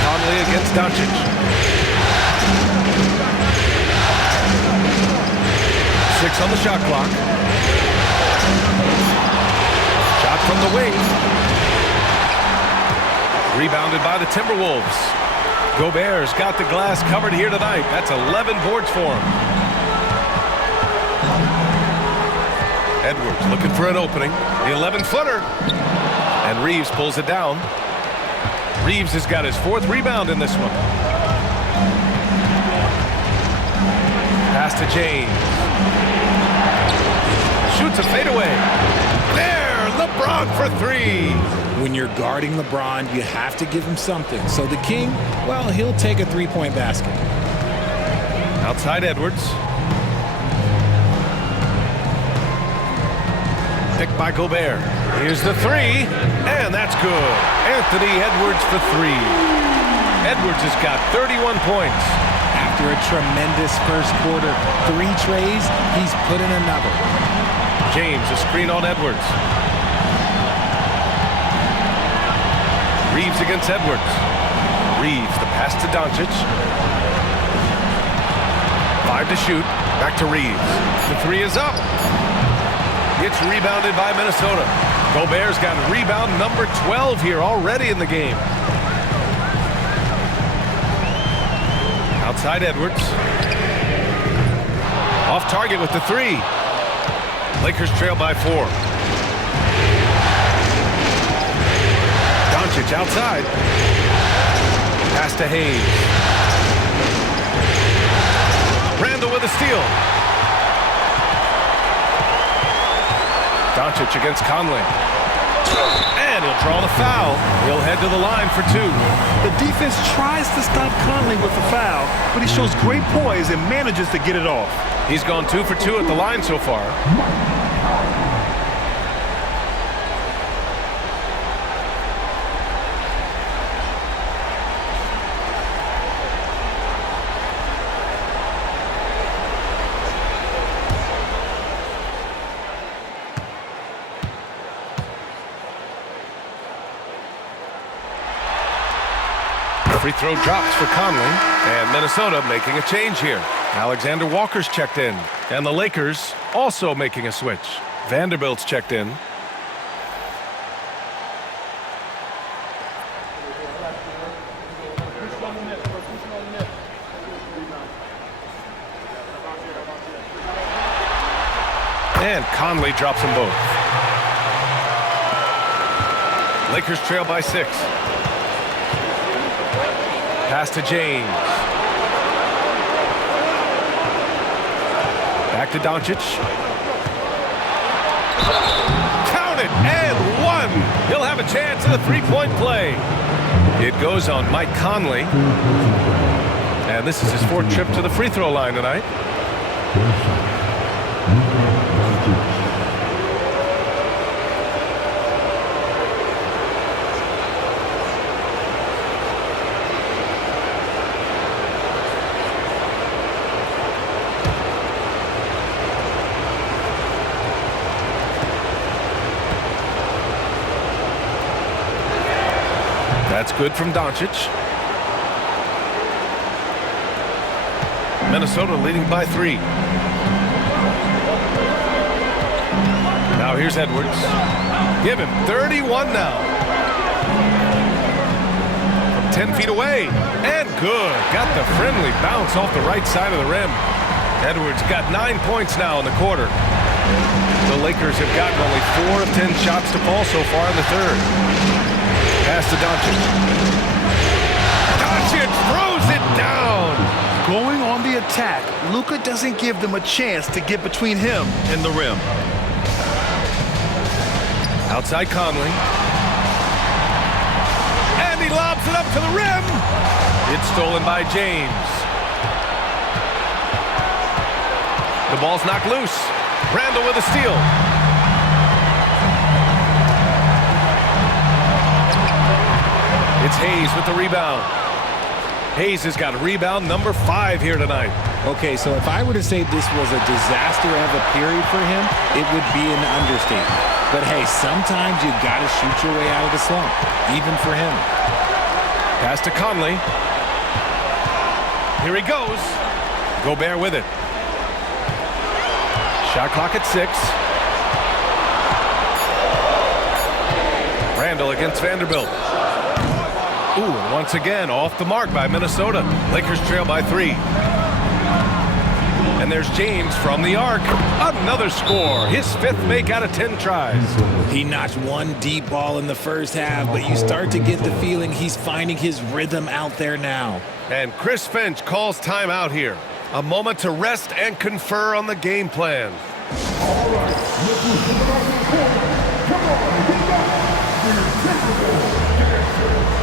Conley against Doncic. 6 on the shot clock. Shot from the wing. Rebounded by the Timberwolves. Gobert's got the glass covered here tonight. That's 11 boards for him. Edwards looking for an opening. The 11-footer. And Reeves pulls it down. Reeves has got his 4th rebound in this one. Pass to James. Shoots a fadeaway. There, LeBron for 3. When you're guarding LeBron, you have to give him something. So the King, well, he'll take a 3-point basket. Outside Edwards. Picked by Gobert. Here's the 3, and that's good. Anthony Edwards for 3. Edwards has got 31 points. After a tremendous first quarter, 3 trays, he's put in another. James, a screen on Edwards. Reeves against Edwards. Reeves, the pass to Doncic. 5 to shoot. Back to Reeves. The 3 is up. It's rebounded by Minnesota. Gobert's got rebound number 12 here already in the game. Outside Edwards. Off target with the 3. Lakers trail by 4. Doncic outside. Pass to Hayes. Randall with a steal. Doncic against Conley. And he'll draw the foul. He'll head to the line for 2. The defense tries to stop Conley with the foul, but he shows great poise and manages to get it off. He's gone 2 for 2 at the line so far. Free throw drops for Conley, and Minnesota making a change here. Alexander Walker's checked in, and the Lakers also making a switch. Vanderbilt's checked in. And Conley drops them both. Lakers trail by 6. Pass to James. Back to Doncic. Count it, and 1. He'll have a chance in the 3-point play. It goes on Mike Conley. And this is his 4th trip to the free throw line tonight. That's good from Doncic. Minnesota leading by 3. Now here's Edwards. Give him 31 now. From 10 feet away. And good. Got the friendly bounce off the right side of the rim. Edwards got 9 points now in the quarter. The Lakers have gotten only 4 of 10 shots to fall so far in the third. Pass to Doncic. Doncic throws it down. Going on the attack, Luka doesn't give them a chance to get between him and the rim. Outside Conley. And he lobs it up to the rim. It's stolen by James. The ball's knocked loose. Randall with a steal. It's Hayes with the rebound. Hayes has got rebound number 5 here tonight. Okay, so if I were to say this was a disaster of a period for him, it would be an understatement. But hey, sometimes you got to shoot your way out of the slump, even for him. Pass to Conley. Here he goes. Gobert with it. Shot clock at 6. Randall against Vanderbilt. Ooh, and once again, off the mark by Minnesota. Lakers trail by 3. And there's James from the arc. Another score. His 5th make out of 10 tries. He notched 1 deep ball in the first half, but you start to get the feeling he's finding his rhythm out there now. And Chris Finch calls timeout here. A moment to rest and confer on the game plan. All right, look who's coming out to the corner. Come on, get back. The Timberwolves dancer.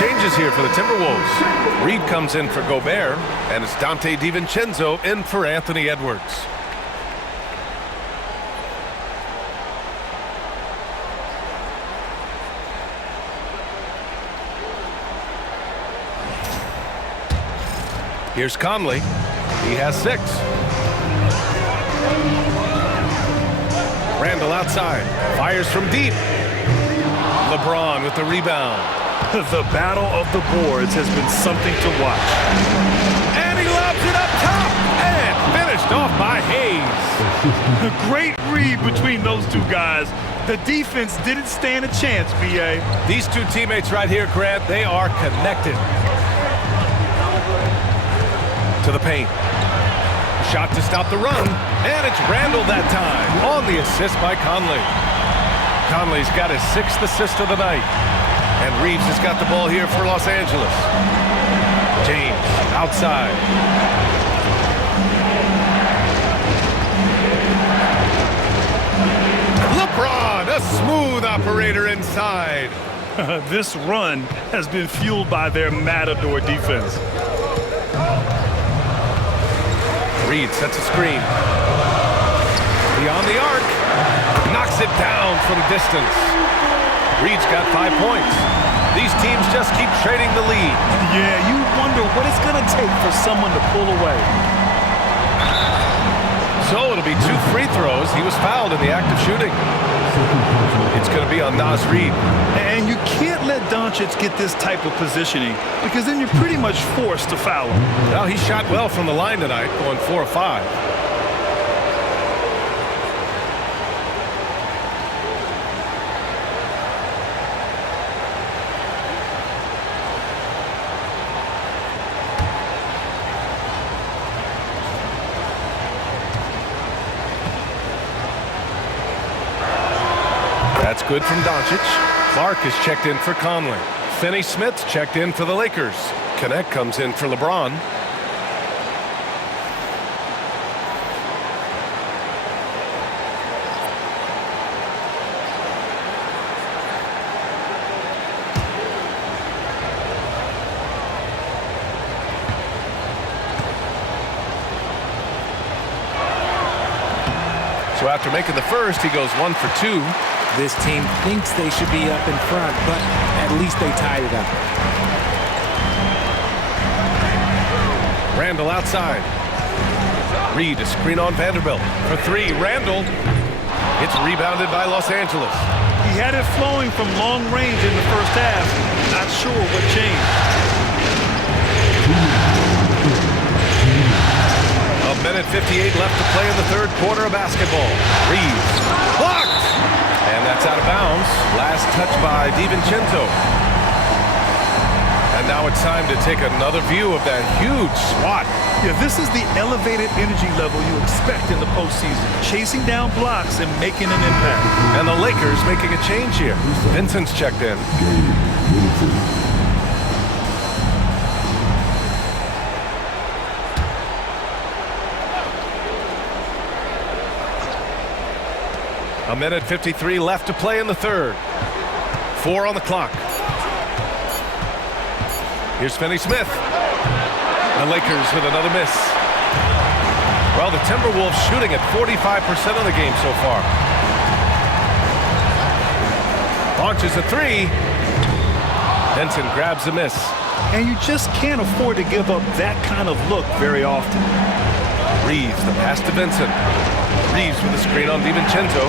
Changes here for the Timberwolves. Reed comes in for Gobert, and it's Dante DiVincenzo in for Anthony Edwards. Here's Conley. He has 6. Randall outside. Fires from deep. LeBron with the rebound. The battle of the boards has been something to watch. And he lobs it up top. And finished off by Hayes. A great read between those two guys. The defense didn't stand a chance, B.A. These two teammates right here, Grant, they are connected. To the paint. Shot to stop the run. And it's Randall that time on the assist by Conley. Conley's got his 6th assist of the night. And Reeves has got the ball here for Los Angeles. James outside. LeBron, a smooth operator inside. This run has been fueled by their matador defense. Reed sets a screen. Beyond the arc. Knocks it down from distance. Reed's got 5 points. These teams just keep trading the lead. Yeah, you wonder what it's going to take for someone to pull away. So it'll be 2 free throws. He was fouled in the act of shooting. It's going to be on Naz Reid. And you can't let Doncic get this type of positioning because then you're pretty much forced to foul him. Well, he shot well from the line tonight, going 4 of 5. That's good from Doncic. Clark is checked in for Conley. Finney-Smith's checked in for the Lakers. Connect comes in for LeBron. So after making the first, he goes 1 for 2. This team thinks they should be up in front, but at least they tied it up. Randall outside. Reid a screen on Vanderbilt. For 3, Randall. It's rebounded by Los Angeles. He had it flowing from long range in the first half. Not sure what changed. A minute 58 left to play in the third quarter of basketball. Reeves blocked. And that's out of bounds. Last touch by DiVincenzo. And now it's time to take another view of that huge swat. Yeah, this is the elevated energy level you expect in the postseason. Chasing down blocks and making an impact. And the Lakers making a change here. Vincent's checked in. A minute 53 left to play in the third. 4 on the clock. Here's Finney-Smith. The Lakers with another miss. Well, the Timberwolves shooting at 45% of the game so far. Launches a 3. Benson grabs the miss. And you just can't afford to give up that kind of look very often. Reeves, the pass to Vincent. Reeves with a screen on DiVincenzo.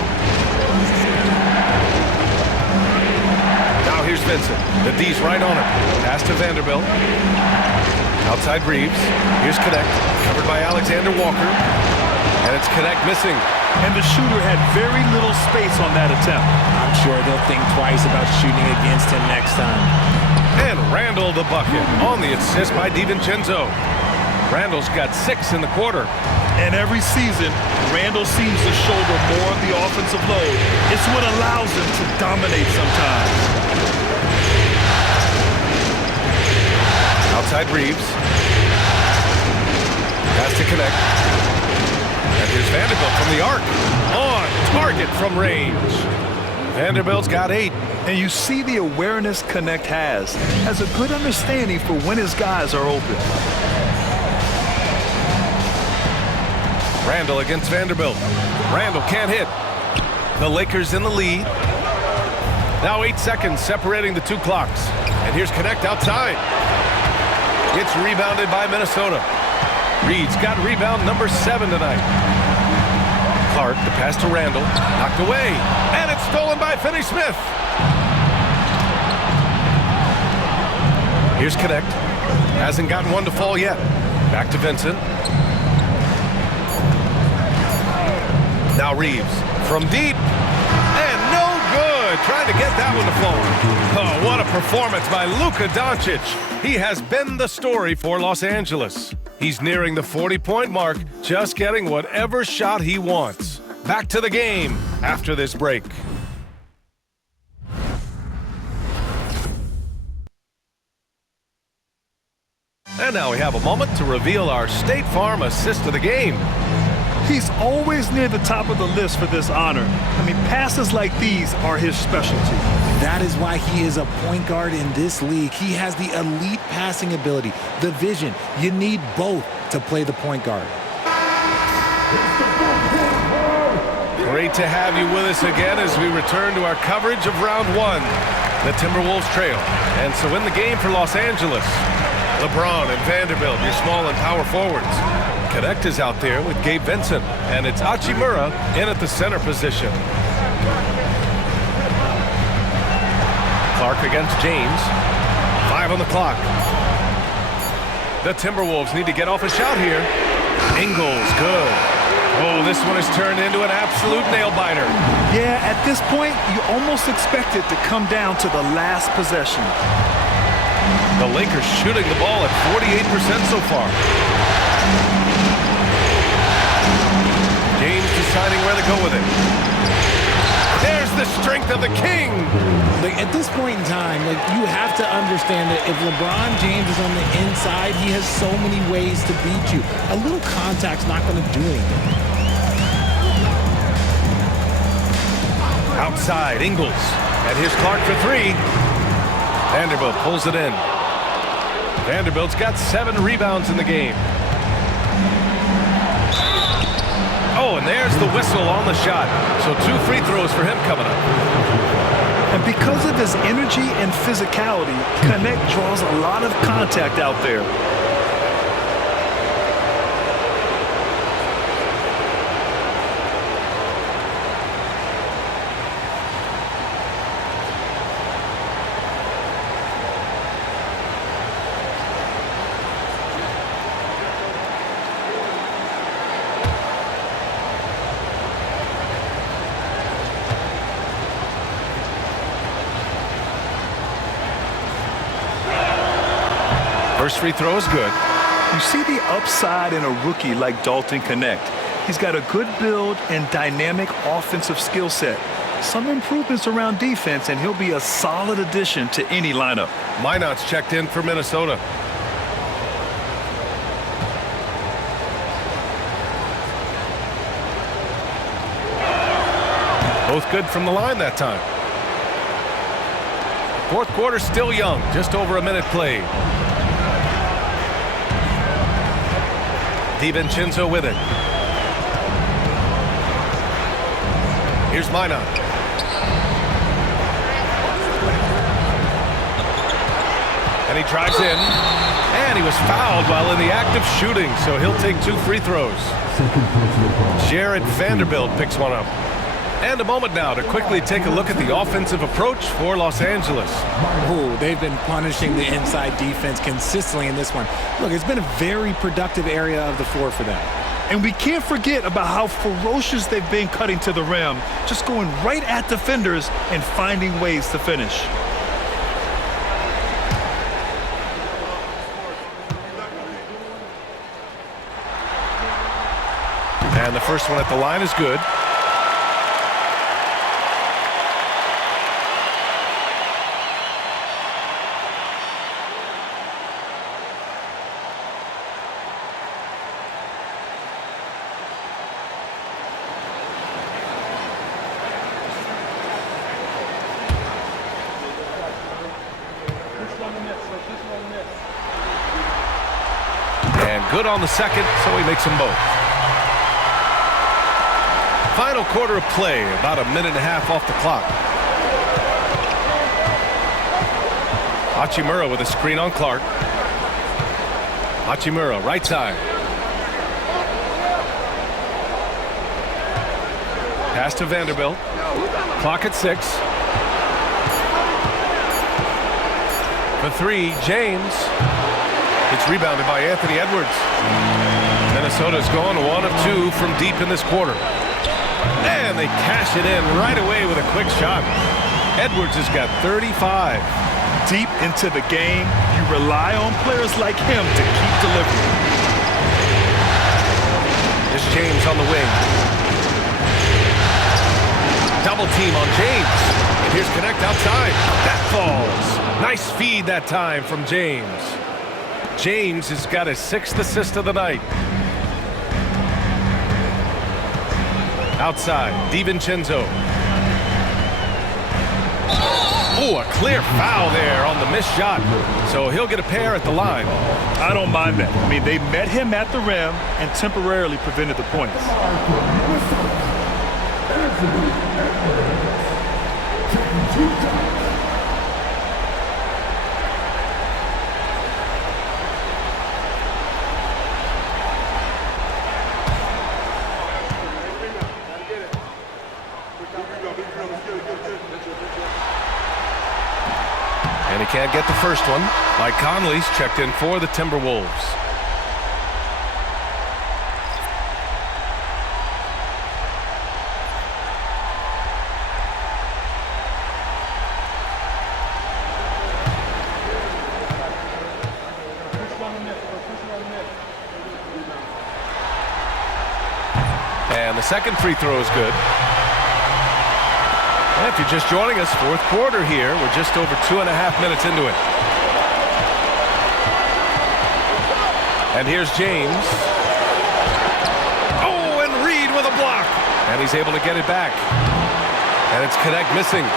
Now here's Vincent. The D's right on him. Pass to Vanderbilt. Outside Reeves. Here's Connect. Covered by Alexander Walker. And it's Connect missing. And the shooter had very little space on that attempt. I'm sure they'll think twice about shooting against him next time. And Randall the bucket on the assist by DiVincenzo. Randall's got 6 in the quarter. And every season, Randall seems to shoulder more of the offensive load. It's what allows him to dominate sometimes. Outside Reeves. Pass to Connect. And here's Vanderbilt from the arc. On target from range. Vanderbilt's got 8. And you see the awareness Connect has a good understanding for when his guys are open. Randall against Vanderbilt. Randall can't hit. The Lakers in the lead. Now 8 seconds separating the 2 clocks. And here's Connect outside. It's rebounded by Minnesota. Reed's got rebound number 7 tonight. Clark, the pass to Randall. Knocked away. And it's stolen by Finney-Smith. Here's Connect. Hasn't gotten one to fall yet. Back to Vincent. Now Reeves from deep. And no good. Trying to get that one to fall. Oh, what a performance by Luka Doncic. He has been the story for Los Angeles. He's nearing the 40-point mark, just getting whatever shot he wants. Back to the game after this break. And now we have a moment to reveal our State Farm assist of the game. He's always near the top of the list for this honor. I mean, passes like these are his specialty. That is why he is a point guard in this league. He has the elite passing ability, the vision. You need both to play the point guard. Great to have you with us again as we return to our coverage of round 1. The Timberwolves trail. And so in the game for Los Angeles, LeBron and Vanderbilt, your small and power forwards. Connect is out there with Gabe Vincent, and it's Hachimura in at the center position. Clark against James. 5 on the clock. The Timberwolves need to get off a shot here. Ingles, good. Oh, this one has turned into an absolute nail-biter. Yeah, at this point, you almost expect it to come down to the last possession. The Lakers shooting the ball at 48% so far. James deciding where to go with it. There's the strength of the king. Like, at this point in time, like, you have to understand that if LeBron James is on the inside, he has so many ways to beat you. A little contact's not going to do anything. Outside, Ingles. And here's Clark for 3. Vanderbilt pulls it in. Vanderbilt's got 7 rebounds in the game. Oh, and there's the whistle on the shot. So 2 free throws for him coming up. And because of his energy and physicality, Connect draws a lot of contact out there. First free throw is good. You see the upside in a rookie like Dalton Connect. He's got a good build and dynamic offensive skill set. Some improvements around defense, and he'll be a solid addition to any lineup. Minot's checked in for Minnesota. Both good from the line that time. Fourth quarter still young, just over a minute played. DiVincenzo with it. Here's Minot. And he drives in. And he was fouled while in the act of shooting, so he'll take 2 free throws. Jared Vanderbilt picks one up. And a moment now to quickly take a look at the offensive approach for Los Angeles. Oh, they've been punishing the inside defense consistently in this one. Look, it's been a very productive area of the floor for them. And we can't forget about how ferocious they've been cutting to the rim, just going right at defenders and finding ways to finish. And the first one at the line is good. And good on the second, so he makes them both. Final quarter of play, about a minute and a half off the clock. Hachimura with a screen on Clark. Hachimura, right side. Pass to Vanderbilt. Clock at 6. For 3, James. It's rebounded by Anthony Edwards. Minnesota's gone 1 of 2 from deep in this quarter. And they cash it in right away with a quick shot. Edwards has got 35. Deep into the game, you rely on players like him to keep delivering. Here's James on the wing. Double team on James. And here's Connect outside. That falls. Nice feed that time from James. James has got his 6th assist of the night. Outside, DiVincenzo. Oh, a clear foul there on the missed shot. So he'll get a pair at the line. I don't mind that. I mean, they met him at the rim and temporarily prevented the points. They can't get the first one. Mike Conley's checked in for the Timberwolves. And the second free throw is good. And if you're just joining us, fourth quarter here. We're just over 2.5 minutes into it. And here's James. Oh, and Reed with a block. And he's able to get it back. And it's Connect missing.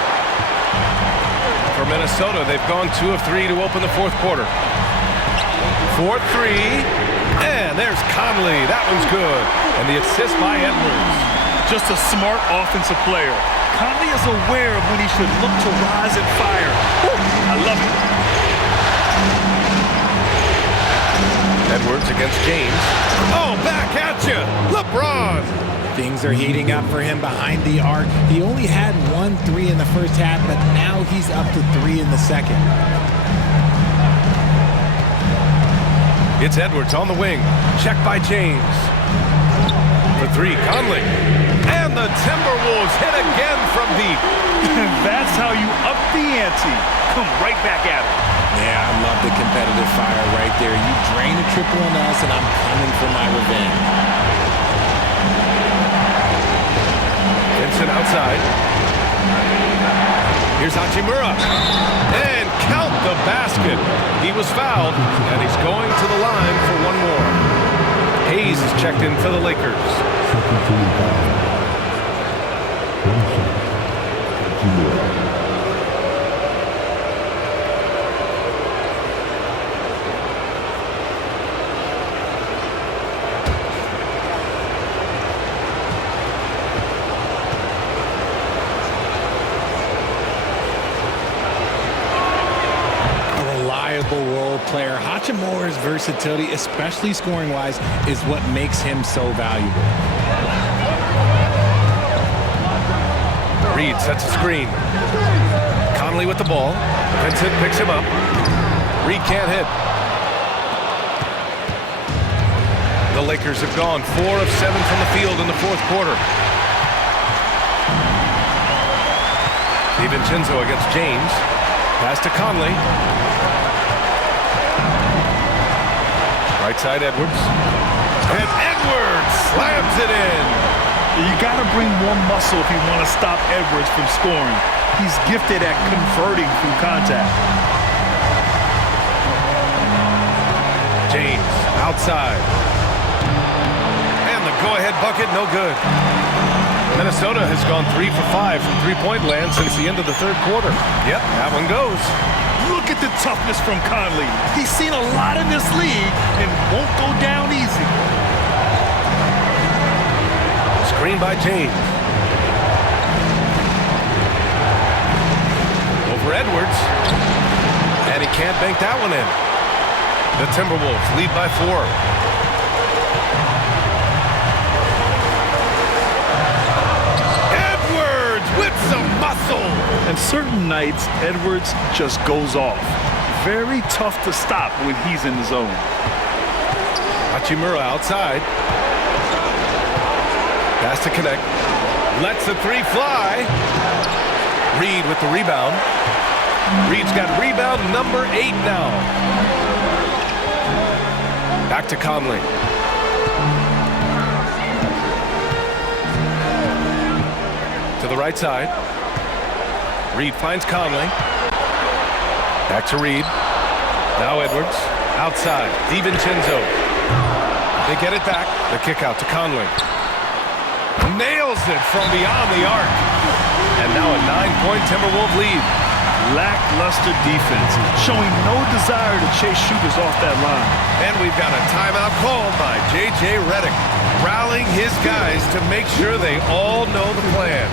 For Minnesota, they've gone 2 of 3 to open the fourth quarter. 4-3. And there's Conley. That one's good. And the assist by Edwards. Just a smart offensive player. Conley is aware of when he should look to rise and fire. Woo, I love it. Edwards against James. Oh, back at you. LeBron. Things are heating up for him behind the arc. He only had 1 3 in the first half, but now he's up to 3 in the second. It's Edwards on the wing. Checked by James. For 3, Conley. And the Timberwolves hit again from deep. That's how you up the ante. Come right back at it. Yeah, I love the competitive fire right there. You drain a triple on us, and I'm coming for my revenge. Vincent outside. Here's Hachimura. And count the basket. He was fouled, and he's going to the line for one more. Hayes is checked in for the Lakers. Role player. Hachimura's versatility, especially scoring-wise, is what makes him so valuable. Reed sets a screen. Conley with the ball. Vincent picks him up. Reed can't hit. The Lakers have gone 4 of 7 from the field in the fourth quarter. DiVincenzo against James. Pass to Conley. Right side, Edwards. And Edwards slams it in. You got to bring more muscle if you want to stop Edwards from scoring. He's gifted at converting through contact. James outside. And the go-ahead bucket, no good. Minnesota has gone 3 for 5 from three-point land since the end of the third quarter. Yep, that one goes. Look at the toughness from Conley. He's seen a lot in this league and won't go down easy. Screen by James. Over Edwards. And he can't bank that one in. The Timberwolves lead by 4. Edwards with some muscle. And certain nights, Edwards just goes off. Very tough to stop when he's in the zone. Hachimura outside. Pass to Connect. Lets the 3 fly. Reed with the rebound. Reed's got rebound number 8 now. Back to Conley. To the right side. Reed finds Conley. Back to Reed. Now Edwards. Outside. DiVincenzo. They get it back. The kick out to Conley. Nails it from beyond the arc. And now a 9-point Timberwolves lead. Lackluster defense, showing no desire to chase shooters off that line. And we've got a timeout called by J.J. Redick, rallying his guys to make sure they all know the plan.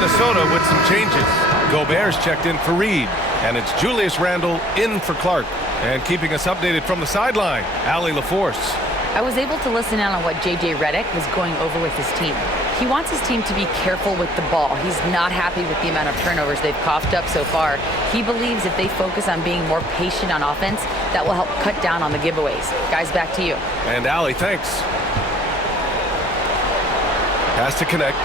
Minnesota with some changes. Gobert's checked in for Reed, and it's Julius Randle in for Clark. And keeping us updated from the sideline, Allie LaForce. I was able to listen in on what J.J. Redick was going over with his team. He wants his team to be careful with the ball. He's not happy with the amount of turnovers they've coughed up so far. He believes if they focus on being more patient on offense, that will help cut down on the giveaways. Guys, back to you. And Allie, thanks. Has to connect.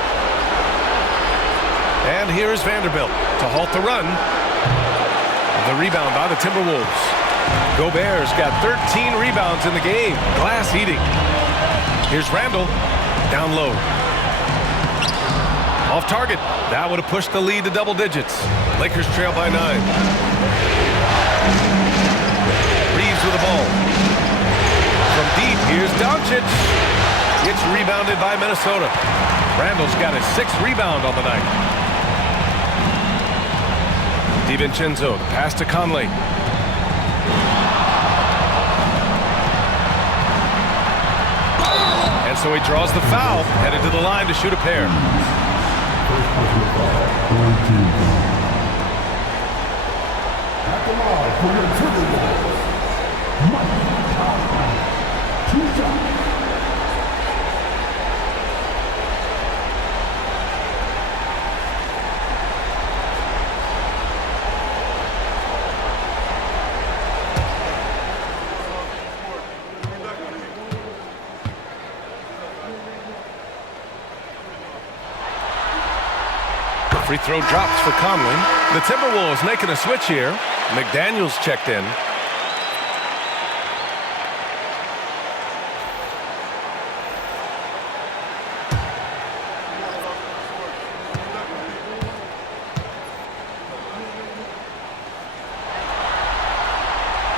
And here's Vanderbilt to halt the run. The rebound by the Timberwolves. Gobert's got 13 rebounds in the game. Glass eating. Here's Randle. Down low. Off target. That would have pushed the lead to double digits. Lakers trail by 9. Reeves with the ball. From deep, here's Doncic. It's rebounded by Minnesota. Randle's got his 6th rebound on the night. DiVincenzo, the pass to Conley. And so he draws the foul, headed to the line to shoot a pair. At the line for your Timberwolves, Mike Conley. 2 shots. Free throw drops for Conley. The Timberwolves making a switch here. McDaniels checked in.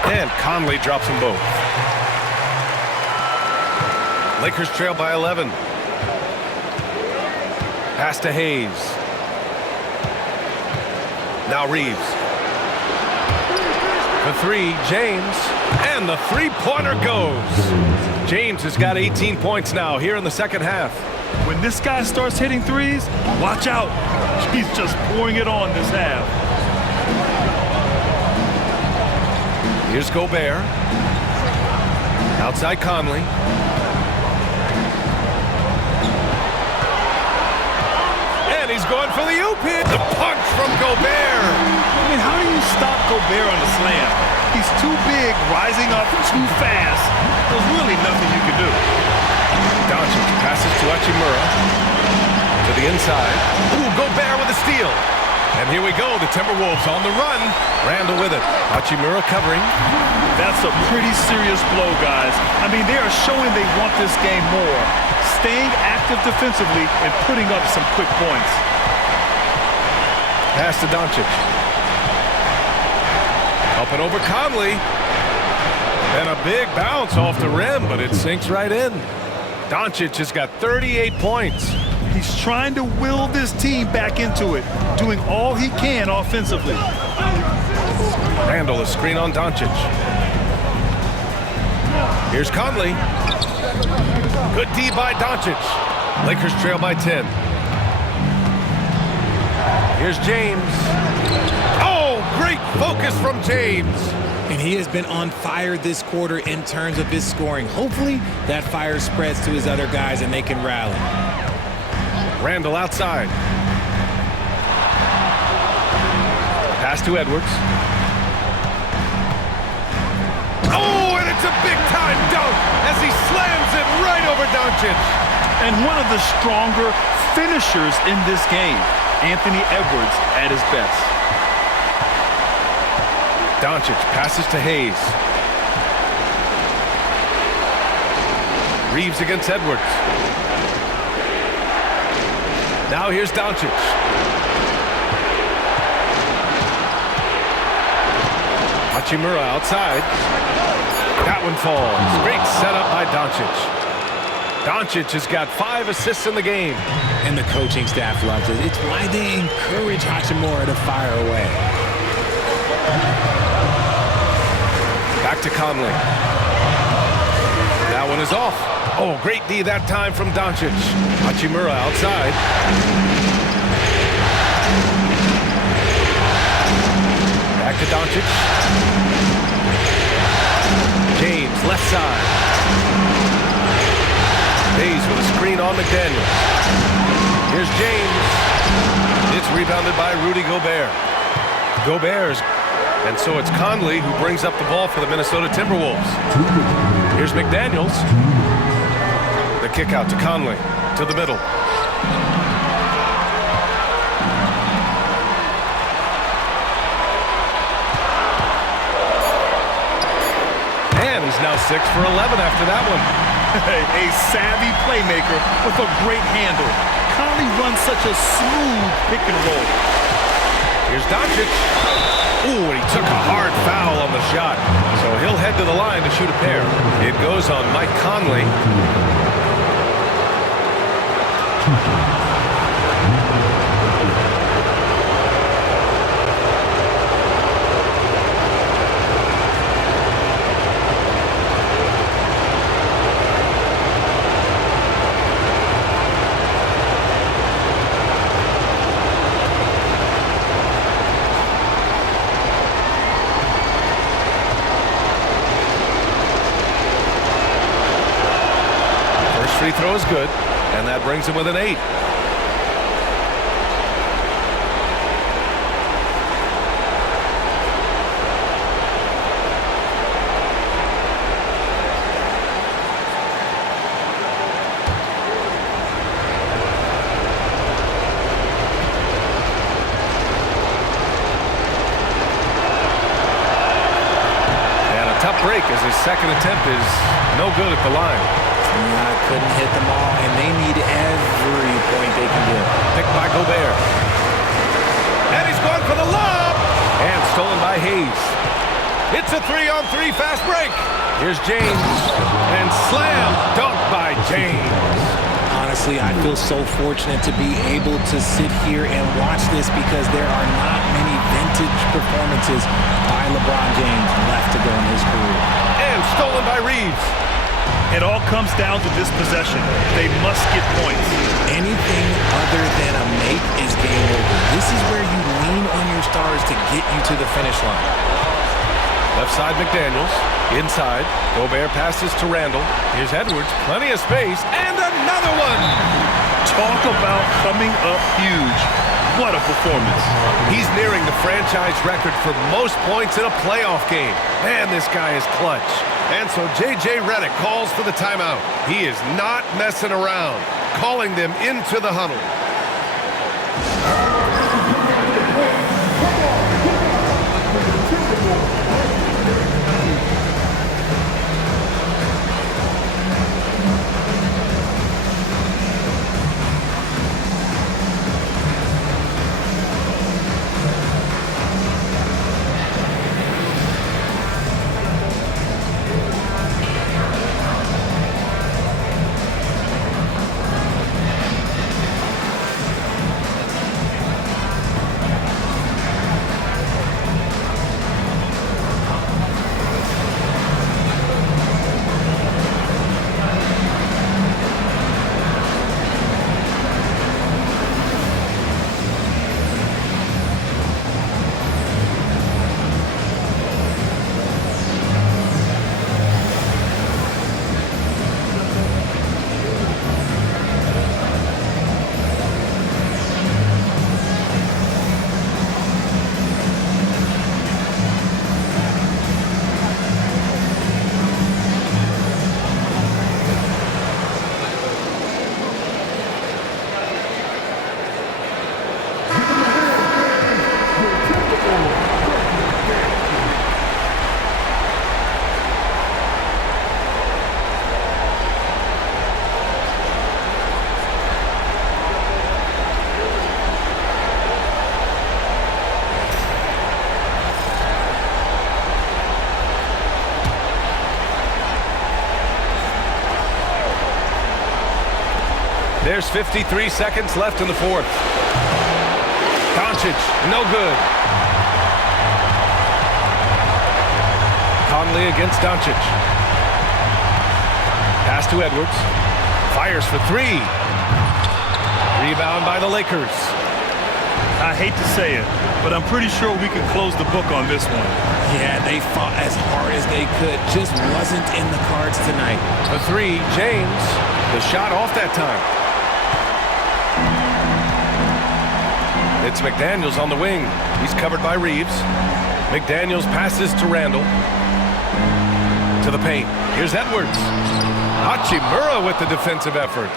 And Conley drops them both. Lakers trail by 11. Pass to Hayes. Now Reeves. The 3, James. And the three-pointer goes. James has got 18 points now here in the second half. When this guy starts hitting threes, watch out. He's just pouring it on this half. Here's Gobert. Outside Conley. And he's going for the oop hit. The punch from Gobert. I mean, how do you stop Gobert on the slam? He's too big, rising up too fast. There's really nothing you can do. Doncic passes to Hachimura. To the inside. Ooh, Gobert with a steal. And here we go, the Timberwolves on the run. Randle with it. Hachimura covering. That's a pretty serious blow, guys. I mean, they are showing they want this game more. Staying active defensively and putting up some quick points. Pass to Doncic. Up and over Conley. And a big bounce off the rim, but it sinks right in. Doncic has got 38 points. He's trying to will this team back into it, doing all he can offensively. Randle, a screen on Doncic. Here's Conley. Good D by Doncic. Lakers trail by 10. Here's James. Oh, great focus from James. And he has been on fire this quarter in terms of his scoring. Hopefully that fire spreads to his other guys and they can rally. Randle outside. Pass to Edwards. Oh, and it's a big-time dunk as he slams it right over Doncic. And one of the stronger finishers in this game, Anthony Edwards at his best. Doncic passes to Hayes. Reeves against Edwards. Now here's Doncic. Hachimura outside. That one falls. Great setup by Doncic. Doncic has got 5 assists in the game. And the coaching staff loves it. It's why they encourage Hachimura to fire away. Back to Conley. That one is off. Oh, great D that time from Doncic. Hachimura outside. Doncic. James, left side. Hayes with a screen on McDaniels. Here's James. It's rebounded by Rudy Gobert. Gobert's. And so it's Conley who brings up the ball for the Minnesota Timberwolves. Here's McDaniels. The kick out to Conley. To the middle. And he's now 6 for 11 after that one. A savvy playmaker with a great handle. Conley runs such a smooth pick and roll. Here's Doncic. Ooh, and he took a hard foul on the shot. So he'll head to the line to shoot a pair. It goes on Mike Conley. Free throw is good, and that brings him with an 8. And a tough break as his second attempt is no good at the line. Couldn't hit them all, and they need every point they can get. Picked by Gobert. And he's going for the lob! And stolen by Hayes. It's a 3-on-3 fast break. Here's James. And slam dunk by James. Honestly, I feel so fortunate to be able to sit here and watch this because there are not many vintage performances by LeBron James left to go in his career. And stolen by Reeves. It all comes down to this possession. They must get points. Anything other than a make is game over. This is where you lean on your stars to get you to the finish line. Left side McDaniels. Inside. Gobert passes to Randall. Here's Edwards. Plenty of space. And another one! Talk about coming up huge. What a performance. He's nearing the franchise record for most points in a playoff game. Man, this guy is clutch. And so J.J. Redick calls for the timeout. He is not messing around, calling them into the huddle. There's 53 seconds left in the fourth. Doncic, no good. Conley against Doncic. Pass to Edwards. Fires for three. Rebound by the Lakers. I hate to say it, but I'm pretty sure we can close the book on this one. Yeah, they fought as hard as they could. Just wasn't in the cards tonight. The three, James. The shot off that time. It's McDaniels on the wing. He's covered by Reeves. McDaniels passes to Randall. To the paint. Here's Edwards. Hachimura with the defensive effort.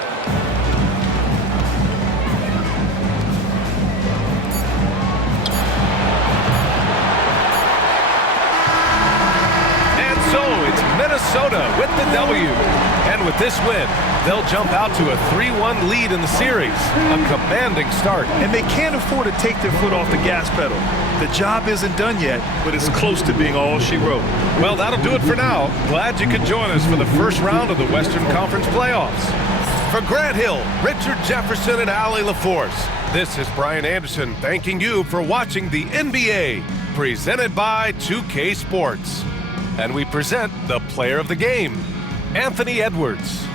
Minnesota with the W. And with this win, they'll jump out to a 3-1 lead in the series. A commanding start. And they can't afford to take their foot off the gas pedal. The job isn't done yet, but it's close to being all she wrote. Well, that'll do it for now. Glad you could join us for the first round of the Western Conference playoffs. For Grant Hill, Richard Jefferson, and Allie LaForce, this is Brian Anderson thanking you for watching the NBA, presented by 2K Sports. And we present the player of the game, Anthony Edwards.